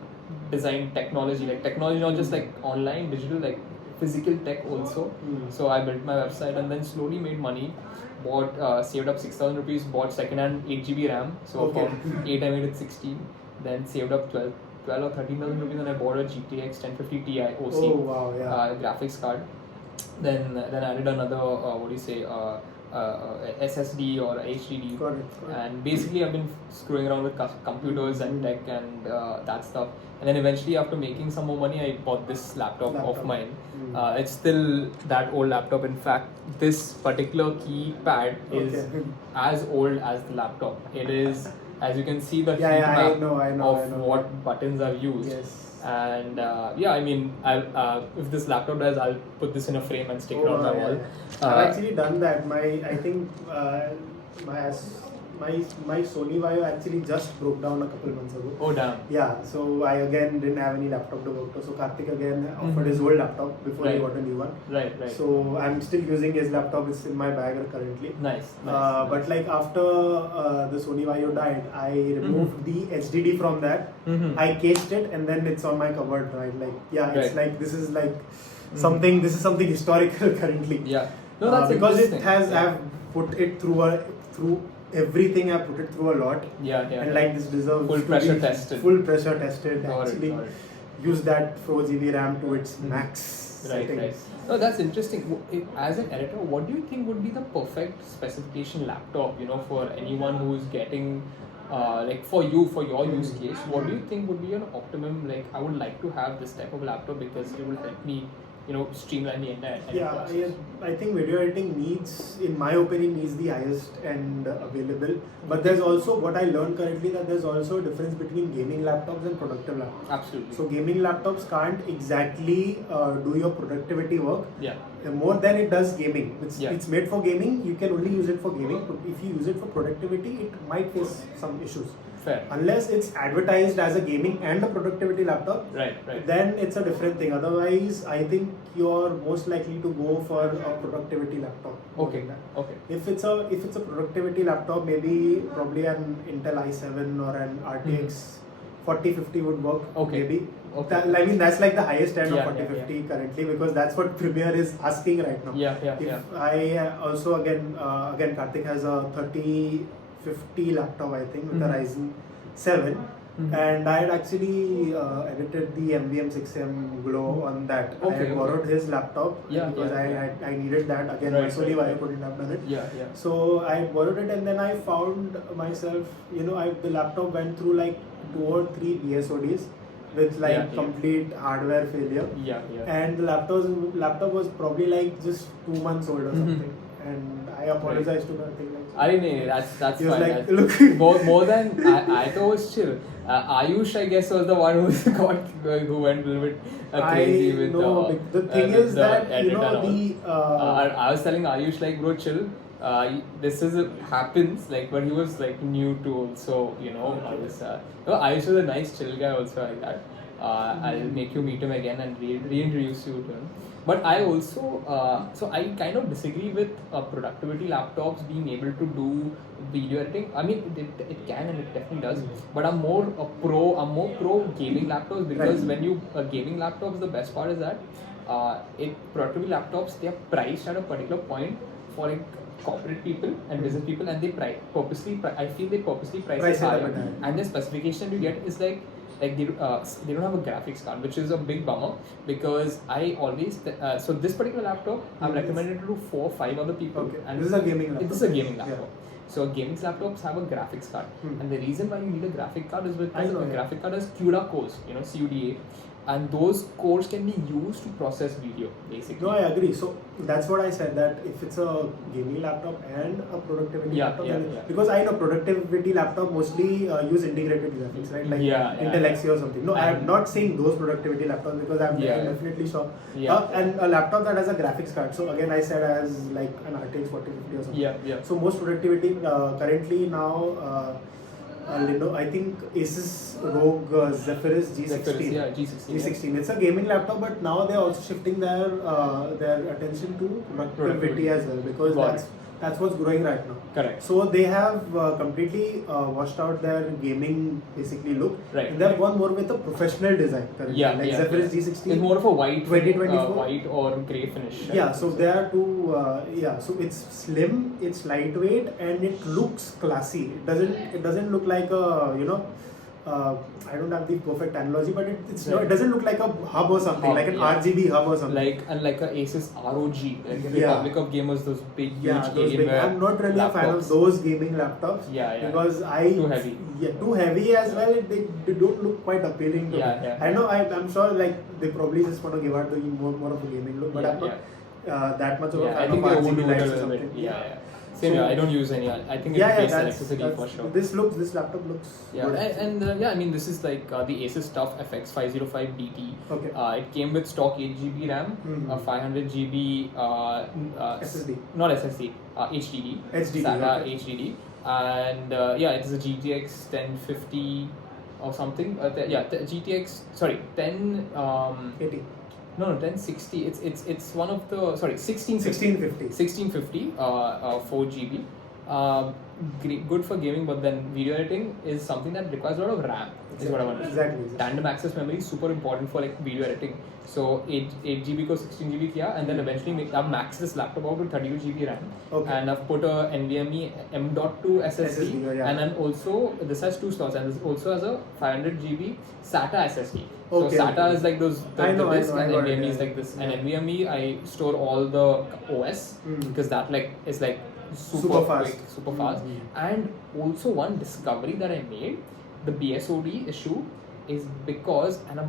design technology, like technology, not just like online, digital, like physical tech also. So I built my website and then slowly made money. Bought, saved up 6,000 rupees, bought second-hand 8 GB RAM. So Okay. from 8 I made it 16. Then saved up 12 or 13,000 rupees and I bought a GTX 1050 Ti OC Oh wow, yeah. graphics card. Then added another what do you say SSD or HDD. Got it. And basically I've been screwing around with computers and tech and that stuff. And then eventually after making some more money, I bought this laptop of mine. It's still that old laptop. In fact, this particular keypad is Okay. as old as the laptop. It is, as you can see, the Yeah, heat yeah, map I know. of what buttons I've used. Yes. And I mean, if this laptop does, I'll put this in a frame and stick it on my Oh, yeah, wall. yeah. I've actually done that. I think my Sony Vaio actually just broke down a couple months ago. Oh damn. Yeah, so I again didn't have any laptop to work to. So Karthik again offered his old laptop before he Right. got a new one. Right. So I'm still using his laptop. It's in my bag currently. Nice. But like after the Sony Vaio died, I removed the HDD from that. I cased it and then it's on my cupboard, right? Like it's Right. like this is like something. This is something historical currently. Yeah. No, that's Because it interesting. has. Yeah. I've put it through everything. I put it through a lot. Yeah. And like this deserves Full to pressure be tested. Full pressure tested. Got it, Actually, got it. use that 4 GB RAM to its max Right. settings. No, that's interesting. As an editor, what do you think would be the perfect specification laptop? For anyone who's getting, like for you, for your use case, what do you think would be an optimum? Like, I would like to have this type of laptop because it will help me, streamline the entire edit process. I think video editing in my opinion, needs the highest end available. But there's also what I learned currently, that there's also a difference between gaming laptops and productive laptops. Absolutely. So gaming laptops can't exactly do your productivity work. Yeah. More than it does gaming. Yeah. It's made for gaming. You can only use it for gaming. If you use it for productivity, it might face some issues. Fair. Unless it's advertised as a gaming and a productivity laptop, Right. then it's a different thing. Otherwise, I think you're most likely to go for a productivity laptop. Okay. If it's a productivity laptop, probably an Intel i7 or an RTX 4050 would work. Okay. Maybe. Okay. I mean, that's like the highest end Yeah, of 4050 currently, because that's what Premiere is asking right now. Yeah. I also again Karthik has a 3050 laptop, I think, with a Ryzen 7. And I had actually edited the MVM6M Glow on that. I had borrowed his laptop because I needed that. Again, Right, solely right. why I couldn't have done it. Yeah. So I borrowed it, and then I found myself, the laptop went through like 2 or 3 BSODs with like complete hardware failure. Yeah. And the laptop was probably like just 2 months old or something. And I apologized to Karthik. That's He was fine. like, That's- look. more than I thought was chill. Ayush, I guess, was the one who went a little bit crazy with the thing with is the that edit and all. the I was telling Ayush, like, bro, chill. This happens, like, but he was like new to also, all this. Ayush was a nice chill guy also like that. I'll make you meet him again and reintroduce you to him. But I also, so I kind of disagree with productivity laptops being able to do video editing. I mean, it can and it definitely does. But I'm more pro gaming laptops, because when you gaming laptops, the best part is that productivity laptops, they are priced at a particular point for like corporate people and business people, and they purposely price it higher. And the specification you get is like they don't have a graphics card, which is a big bummer, because I always so this particular laptop I've recommended it to 4 or 5 other people. Okay. And This is a gaming laptop. This is a gaming laptop. Yeah. So gaming laptops have a graphics card, and the reason why you need a graphic card is because a graphic card has CUDA cores, CUDA, and those cores can be used to process video, basically. No, I agree. So that's what I said, that if it's a gaming laptop and a productivity laptop, because I know productivity laptop mostly use integrated graphics, right? Like Intel Xe or something. No, I'm not saying those productivity laptops, because I'm definitely sure. And a laptop that has a graphics card. So again, I said as like an RTX 4050 or something. So most productivity currently now. I think Asus ROG Zephyrus G16. G16. It's a gaming laptop, but now they're also shifting their attention to productivity as well, because That's what's growing right now. Correct. So they have completely washed out their gaming basically look. Right. And they've gone more with a professional design currently. Yeah, Like yeah, Zephyrus yeah. G60. It's more of a white, 2024. white or grey finish. Right? Yeah, so there are two. So it's slim, it's lightweight, and it looks classy. It doesn't look like a I don't have the perfect analogy, but it's Right. it doesn't look like a hub or something, Hub, like an yeah. RGB hub or something. Like a Asus ROG, like the Yeah. Republic of Gamers, those big, Yeah, huge those big. gaming I'm not really a fan of laptops. those gaming laptops. Yeah, yeah. Because Too heavy. Yeah, too heavy as well. They don't look quite appealing to Yeah, me. yeah. I know. I'm sure like they probably just want to give out the more of a gaming look, but Yeah, I'm not that much of a Yeah, I fan think of they RGB overdo it lights a or little bit. something. Yeah, yeah. Same So- here. I don't use any. I think Yeah, it's based that's electricity for sure. This laptop looks Yeah, good. and yeah, I mean, this is like the Asus TUF FX 505 DT. Okay. It came with stock 8 GB RAM, Mhm. 500 GB SSD. not SSD, HDD, HDD, SATA okay. HDD, and yeah, it's a GTX 1050 or something. GTX, sorry, 10. 80. No, 1060. It's one of the 1650. 1650. 4 GB. Good for gaming, but then video editing is something that requires a lot of RAM. Is what I want to say. Exactly. Tandem access memory is super important for like video editing. So 8 GB ko 16 GB kiya, and then eventually I've maxed this laptop out with 32 GB RAM, Okay. and I've put a NVMe M.2 SSD, SSD, yeah. and then also this has 2 slots, and this also has a 500 GB SATA SSD. Okay, So SATA okay. is like those I know, the disk, I and got it, NVMe is yeah. like this. Yeah. And NVMe I store all the OS because that like is like super fast. quick, super fast. Mhm. And also one discovery that I made, the BSOD issue is because, and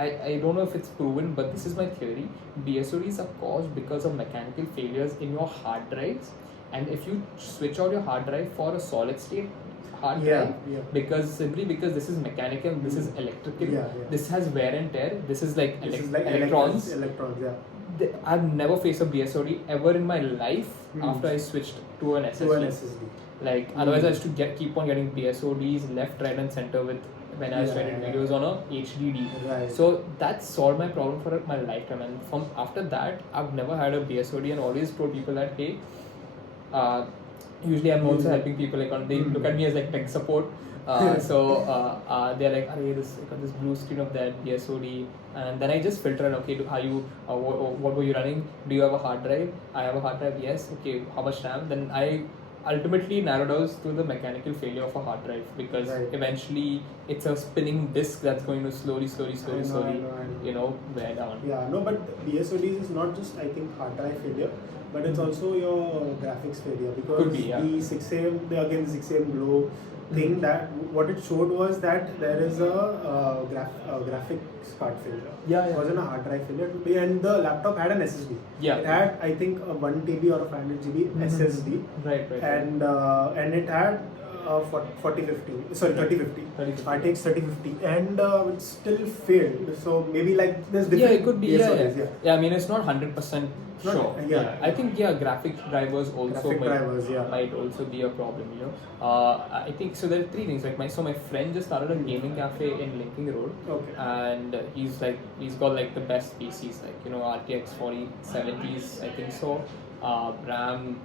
I don't know if it's proven, but this is my theory. BSODs are caused because of mechanical failures in your hard drives, and if you switch out your hard drive for a solid state hard Yeah, drive, yeah. simply because this is mechanical, this is electrical, Yeah, yeah. this has wear and tear, this is like, This is like electrons. Electrons, yeah. I've never faced a BSOD ever in my life after I switched to an SSD. To an SSD. Like otherwise, I used to keep on getting BSODs left, right, and center with when I was Yeah, editing yeah. videos on a HDD. Right. So that solved my problem for my lifetime. And from after that, I've never had a BSOD, and always told people that hey, usually I'm also helping people like they look at me as like tech support. They're like, "Arey, I got this blue screen of that BSOD," and then I just filter it. Okay, are you? What were you running? Do you have a hard drive? I have a hard drive. Yes. Okay. How much RAM? Then I ultimately narrow down to the mechanical failure of a hard drive because Right. eventually it's a spinning disk that's going to slowly, I know. wear down. Yeah, no, but BSODs is not just I think hard drive failure, but it's also your graphics failure because Could be, yeah. the 6am, again the 6am glow thing that what it showed was that there is a graphics card failure. Yeah, yeah. It wasn't a hard drive failure, and the laptop had an SSD. Yeah. It had I think a 1 TB or a 500 GB SSD, Right. and it had 4050, sorry 3050. 3050. RTX 3050, and it still failed. So maybe like there's different. Yeah, it could be. BSODs, Yeah. I mean, it's not 100% Not- sure. yeah. I think graphic drivers also Graphic drivers, yeah. might also be a problem. I think so. There are 3 things. Like my friend just started a gaming cafe in Linking Road. Okay. And he's got like the best PCs, like RTX 4070s, I think so. RAM,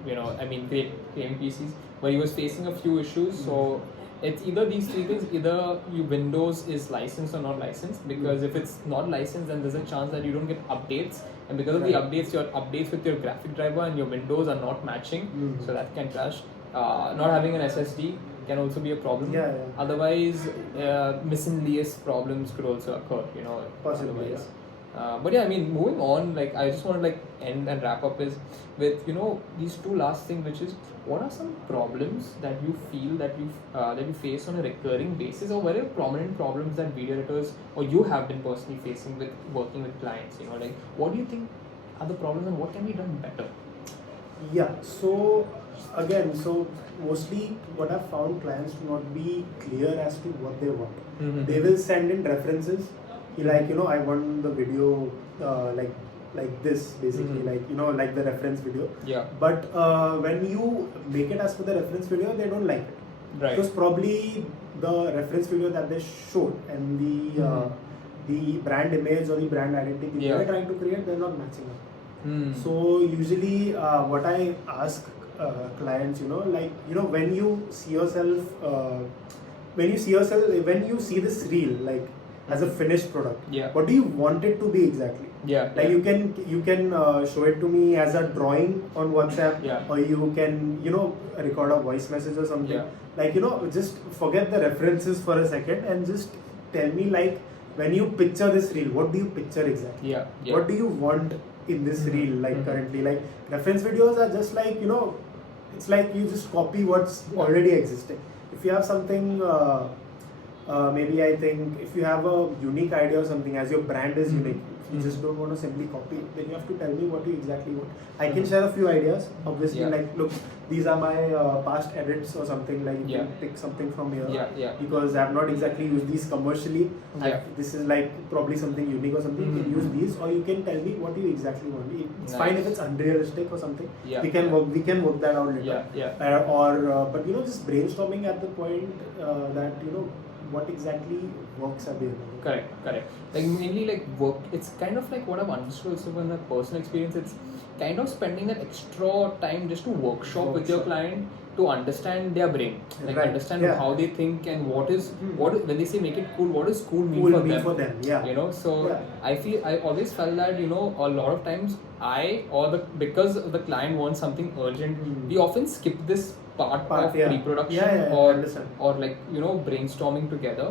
I mean great gaming PCs. But he was facing a few issues, so. It's either these 3 things, either your Windows is licensed or not licensed, because if it's not licensed, then there's a chance that you don't get updates, and because of the updates, your updates with your graphic driver and your Windows are not matching, so that can crash. Not having an SSD can also be a problem. Yeah. Otherwise, miscellaneous problems could also occur, Possibly, otherwise. But yeah, I mean, moving on, like I just want to like end and wrap up is with these 2 last things, which is what are some problems that you feel that you face on a recurring basis, or what are prominent problems that video editors or you have been personally facing with working with clients? Like what do you think are the problems and what can be done better? Yeah. So again, mostly what I've found, clients do not be clear as to what they want. Mm-hmm. They will send in references. Like I want the video like this basically, like the reference video. Yeah. But when you make it as per the reference video, they don't like it. Right. Because probably the reference video that they showed and the brand image or the brand identity they're trying to create, they're not matching up. So usually what I ask clients, when you see yourself, when you see this reel, like as a finished product, Yeah. what do you want it to be exactly? Yeah. Like yeah. you can show it to me as a drawing on WhatsApp, Yeah. or you can record a voice message or something. Yeah. Like just forget the references for a second and just tell me, like, when you picture this reel, what do you picture exactly? Yeah. Yeah. What do you want in this reel? Like currently, like reference videos are just like it's like you just copy what's already existing. If you have something. Maybe I think if you have a unique idea or something, as your brand is unique, you just don't want to simply copy, then you have to tell me what you exactly want. I can share a few ideas, obviously, Yeah. like, look, these are my past edits or something, like you Yeah. can pick something from here. Yeah. Yeah. Because I have not exactly used these commercially. Yeah. This is like probably something unique or something. You can use these, or you can tell me what you exactly want. It's Nice. fine if it's unrealistic or something. Yeah. We can work that out later. Yeah. Yeah. But just brainstorming at the point that what exactly works at the end. Correct. Like mainly like work. It's kind of like what I've understood also from the personal experience. It's kind of spending that extra time just to workshop with your client to understand their brain, like Right. understand Yeah. how they think and what is when they say make it cool. What does cool mean Cool for mean them? for them, yeah. So Yeah. I always felt that a lot of times because the client wants something urgent, we often skip this part of yeah. pre-production Yeah, I understand. or like brainstorming together,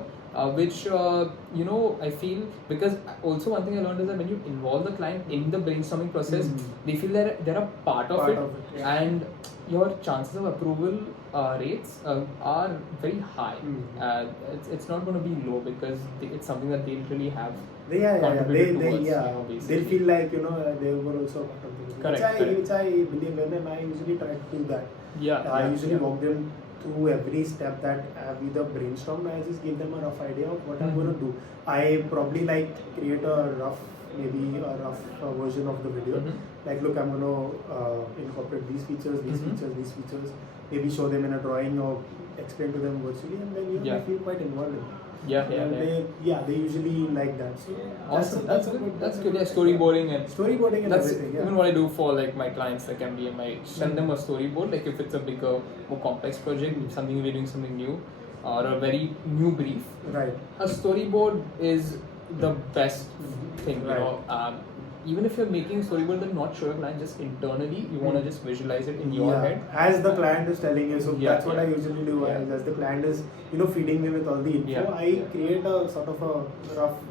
which I feel, because also one thing I learned is that when you involve the client in the brainstorming process, they feel that they're a part of it, yeah. and your chances of approval rates are very high. It's not going to be low because it's something that they literally have contributed towards. They Basically. feel like they were also a part of the Correct. which I believe in, and I usually try to do that. I usually walk them through every step that I've either brainstormed. I just give them a rough idea of what I'm going to do. I probably create a rough version of the video. Like, look, I'm going to incorporate these features, these features. Maybe show them in a drawing or explain to them virtually, and then they feel quite involved in it. They usually like that. So awesome. That's good. That's good. Yeah, storyboarding and that's everything. Yeah. even what I do for like my clients, like MBM. I send them a storyboard. Like if it's a bigger, more complex project, something we're doing something new, or a very new brief. Right. A storyboard is the best thing. Right. Even if you're making a storyboard that not show your client, just internally you want to just visualize it in your head. As the client is telling you, so that's what I usually do. As the client is feeding me with all the info, I create a sort of a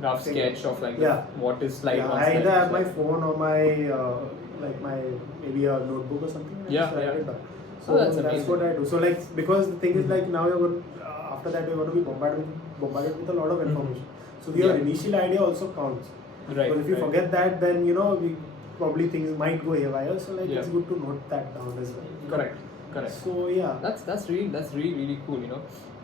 rough sketch of like what is slide one. I either have my phone or my my maybe a notebook or something. And just write it down. So that's what I do. So because the thing is now you're going after that you're going to be bombarded with a lot of information. So your initial idea also counts. Right. Because if you forget that, then we probably things might go haywire. So it's good to note that down as well. Correct. So that's really cool.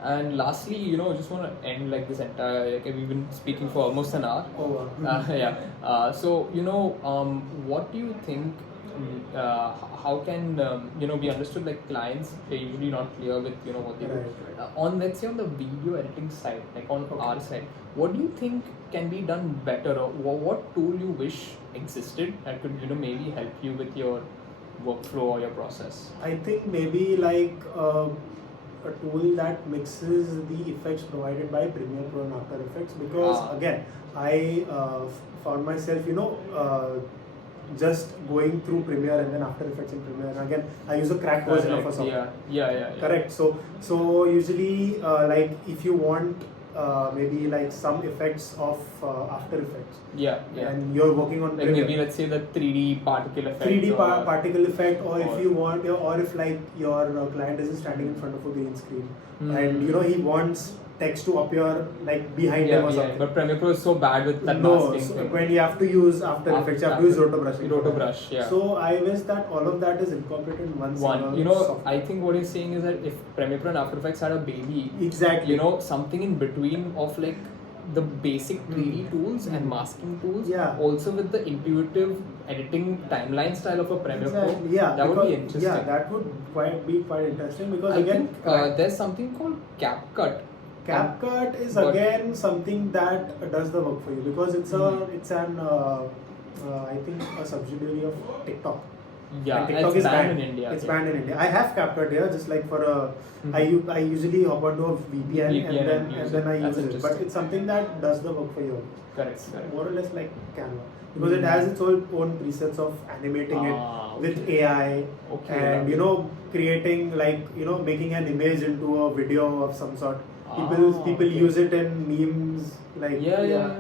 And lastly, just want to end like this entire. We've been speaking for almost an hour. Oh wow. So what do you think? How can be understood? Like clients, they're usually not clear with what they do. On let's say on the video editing side, like on our side, what do you think can be done better, or what tool you wish existed that could maybe help you with your workflow or your process? I think maybe a tool that mixes the effects provided by Premiere Pro and After Effects, because again I found myself just going through Premiere and then After Effects in Premiere, and again I use a cracked version of a software. Yeah. Correct. So usually if you want maybe some effects of After Effects. And you're working on Premiere. Maybe let's say the 3D particle effect. 3D particle effect, or if you want, or if your client is standing in front of a green screen and he wants text to appear behind him or something. But Premiere Pro is so bad with that masking thing. When you have to use After Effects, you have to use Rotobrush. Yeah. So I wish that all of that is incorporated in one. Software. I think what he's saying is that if Premiere Pro and After Effects had a baby, exactly, something in between of the basic 3D tools and masking tools, also with the intuitive editing timeline style of a Premiere Pro, that would be interesting. Yeah, that would be quite interesting, because I think there's something called CapCut. CapCut is again something that does the work for you, because it's an I think a subsidiary of TikTok. Yeah, and TikTok it's is banned banned. in India, It's yeah. banned in India. I have CapCut here, just like for a. I usually hop onto a VPN, VPN and then use and then it. I That's use it. But interesting. it's something that does the work for you. Correct, It's correct. more or less like Canva because it has its own presets of animating it with Okay. AI Okay, and lovely. creating making an image into a video of some sort. People Okay. use it in memes Yeah.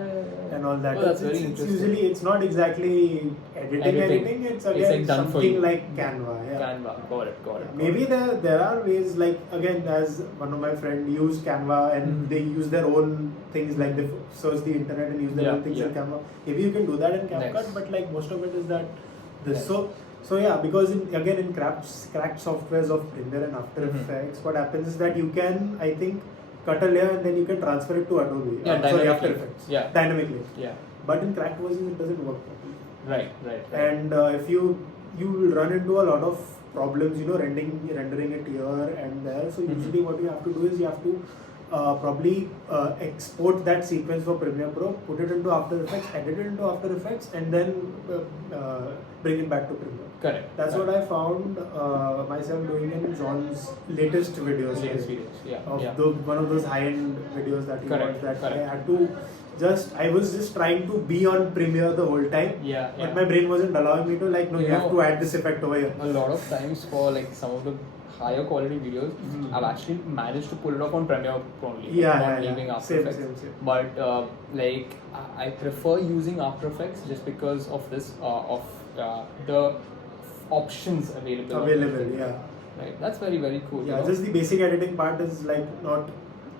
and all that. Oh, that's it's very it's interesting. usually it's not exactly editing. It's again like done for something you. like Canva. Yeah. Canva, got it. Maybe there are ways like again as one of my friend used Canva and they use their own things like they search the internet and use their own things in Canva. Maybe you can do that in CapCut, Nice. but like most of it is that this. Nice. So yeah, because in cracked softwares of Premiere and After Effects, what happens is that you can I think cut a layer and then you can transfer it to Adobe. Sorry, After Effects. Yeah. Dynamically. Yeah. But in cracked versions it doesn't work properly. Right. And if you will run into a lot of problems, rendering it here and there. So usually what you have to do is you have to probably export that sequence for Premiere Pro, put it into After Effects, edit it into After Effects, and then bring it back to Premiere. Correct. That's what I found myself doing in John's latest videos. One of those high-end videos that he watched that I had to I was just trying to be on Premiere the whole time. But my brain wasn't allowing me to you have to add this effect over here. A lot of times for like some of the higher quality videos, I've actually managed to pull it off on Premiere only. Not leaving After Effects. Same. But I prefer using After Effects just because of this the options available. Right. That's very, very cool. Yeah, just the basic editing part is like not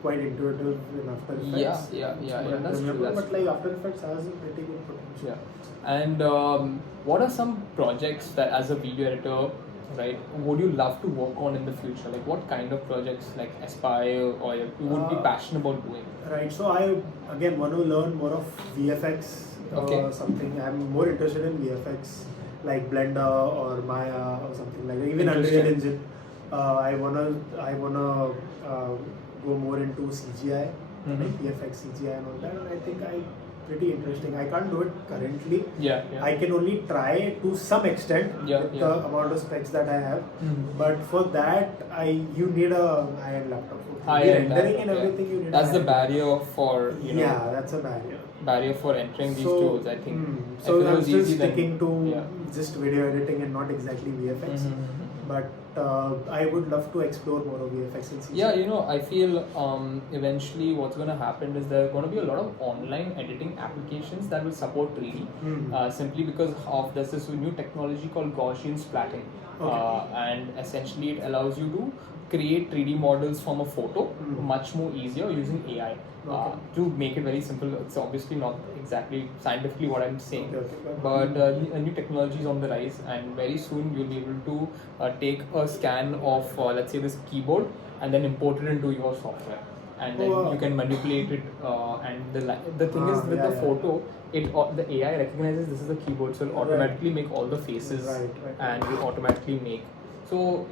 quite intuitive in After Effects. Yeah. That's true. But like After Effects has a pretty good potential. Yeah. And what are some projects that as a video editor, right, would you love to work on in the future? Like what kind of projects like aspire or you would be passionate about doing? Right. So I again want to learn more of VFX. Something I'm more interested in VFX like Blender or Maya or something like that. Even Unreal Engine. I wanna go more into CGI, like VFX, CGI and all that. And I think pretty interesting. I can't do it currently. I can only try to some extent with the amount of specs that I have. But for that, you need a high-end laptop. Rendering and everything, you need. That's the barrier for Yeah, that's a barrier. Barrier for entering these tools, I think. So I'm still sticking to just video editing and not exactly VFX. But I would love to explore more of VFX and CGI. Yeah, I feel eventually what's going to happen is there are going to be a lot of online editing applications that will support 3D simply because there's this new technology called Gaussian splatting. And essentially it allows you to create 3D models from a photo much more easier using AI. To make it very simple, it's obviously not exactly scientifically what I'm saying, but a new technology is on the rise, and very soon you'll be able to take a scan of let's say this keyboard and then import it into your software, and then you can manipulate it. And the thing is with the photo, the AI recognizes this is a keyboard, so it'll automatically make all the faces, and will automatically make. So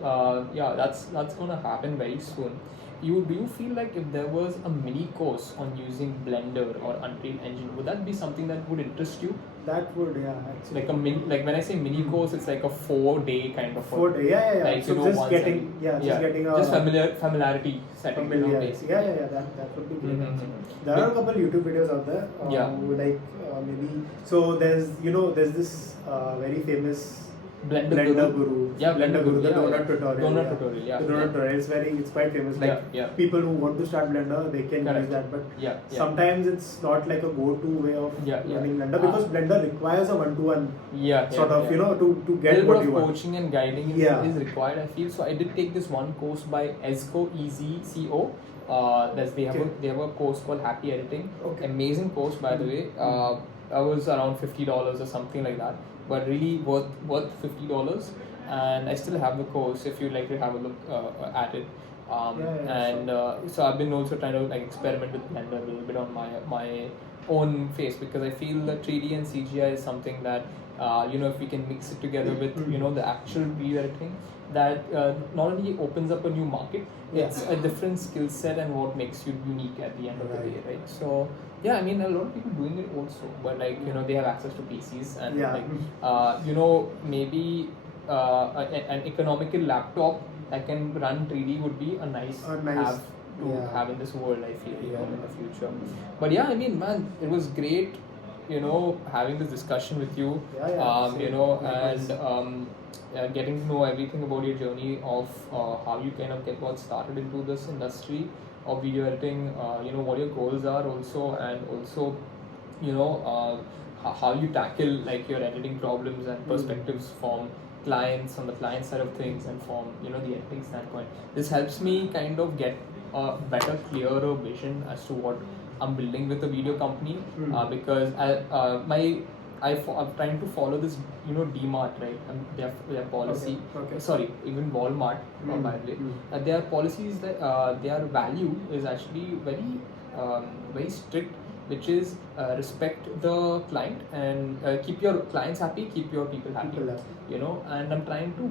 that's gonna happen very soon. Do you feel like if there was a mini course on using Blender or Unreal Engine, would that be something that would interest you? That would, actually. Like when I say mini course, it's like a 4-day kind of. 4-day, yeah. Like so just getting a familiarity setting. That would be great. There are a couple YouTube videos out there. Maybe there's this very famous Blender Guru. Blender Guru. The donut tutorial. The donut tutorial. It's quite famous. People who want to start Blender, they can use that. But sometimes it's not like a go-to way of learning Blender because Blender requires a one-to-one to get what you want. Coaching and guiding is required, I feel. So I did take this one course by Ezco EZCO. They have a course called Happy Editing. Amazing course, by the way. That was around $50 or something like that, but really worth $50. And I still have the course if you'd like to have a look at it. So I've been also trying to experiment with Blender a little bit on my own face, because I feel that 3D and CGI is something that if we can mix it together with the actual video editing, that not only opens up a new market, it's a different skill set and what makes you unique at the end of the day, right? So a lot of people doing it also, but they have access to PCs and maybe an economical laptop that can run 3D would be a nice have to yeah. have in this world, I feel, Yeah. in the future. But yeah, I mean, man, it was great, having this discussion with you. Yeah, same. Likewise. And getting to know everything about your journey of how you kind of got started into this industry of video editing. What your goals are also, and also, how you tackle like your editing problems and perspectives from clients on the client side of things, and from the editing standpoint. This helps me kind of get a better, clearer vision as to what I'm building with a video company. Because I'm trying to follow this, DMart, right? And their policy. Okay. Sorry, even Walmart, by the way. Their policies, that their value is actually very strict, which is respect the client, and keep your clients happy, keep your people happy. And I'm trying to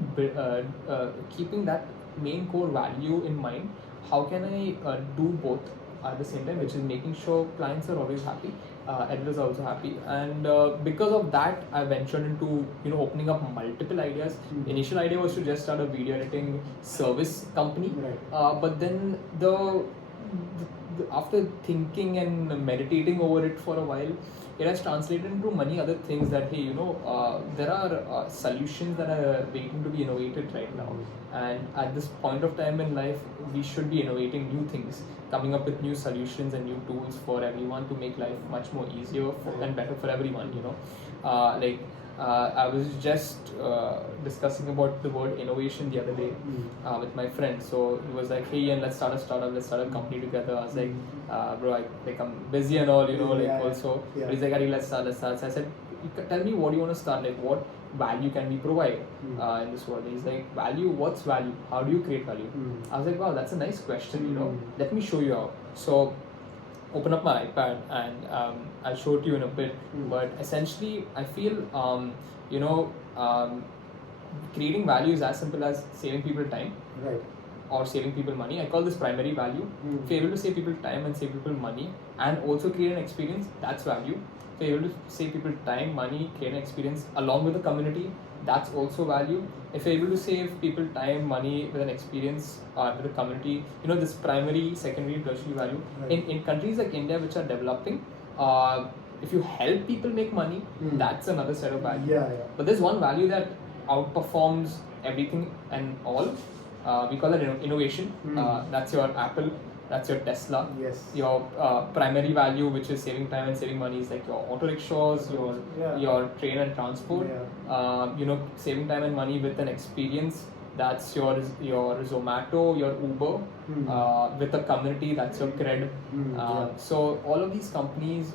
keeping that main core value in mind. How can I do both at the same time, which is making sure clients are always happy, editors are also happy. And because of that, I ventured into opening up multiple ideas. Initial idea was to just start a video editing service company. But then after thinking and meditating over it for a while, it has translated into many other things. That hey, there are solutions that are waiting to be innovated right now. And at this point of time in life, we should be innovating new things, coming up with new solutions and new tools for everyone to make life much more easier and better for everyone. I was just discussing about the word innovation the other day with my friend. So he was like, "Hey, Ian, let's start a startup. Let's start a company together." I was like, "Bro, I'm busy and all, also." But he's like, "Ari, let's start." So I said, "Tell me what you want to start. Like, what value can we provide in this world?" He's like, "Value? What's value? How do you create value?" I was like, "Wow, that's a nice question. Let me show you how." So open up my iPad, and I'll show it to you in a bit. But essentially, I feel creating value is as simple as saving people time, or saving people money. I call this primary value. If you're able to save people time and save people money, and also create an experience, that's value. If you're able to save people time, money, create an experience along with the community, that's also value. If you're able to save people time, money with an experience with the community, this primary, secondary, tertiary value. In countries like India, which are developing, if you help people make money, that's another set of value. But there's one value that outperforms everything and all. We call it innovation. That's your Apple, that's your Tesla. Your primary value, which is saving time and saving money, is like your auto rickshaws, your train and transport. Saving time and money with an experience, that's your Zomato, your Uber. With a community, that's your Cred. So all of these companies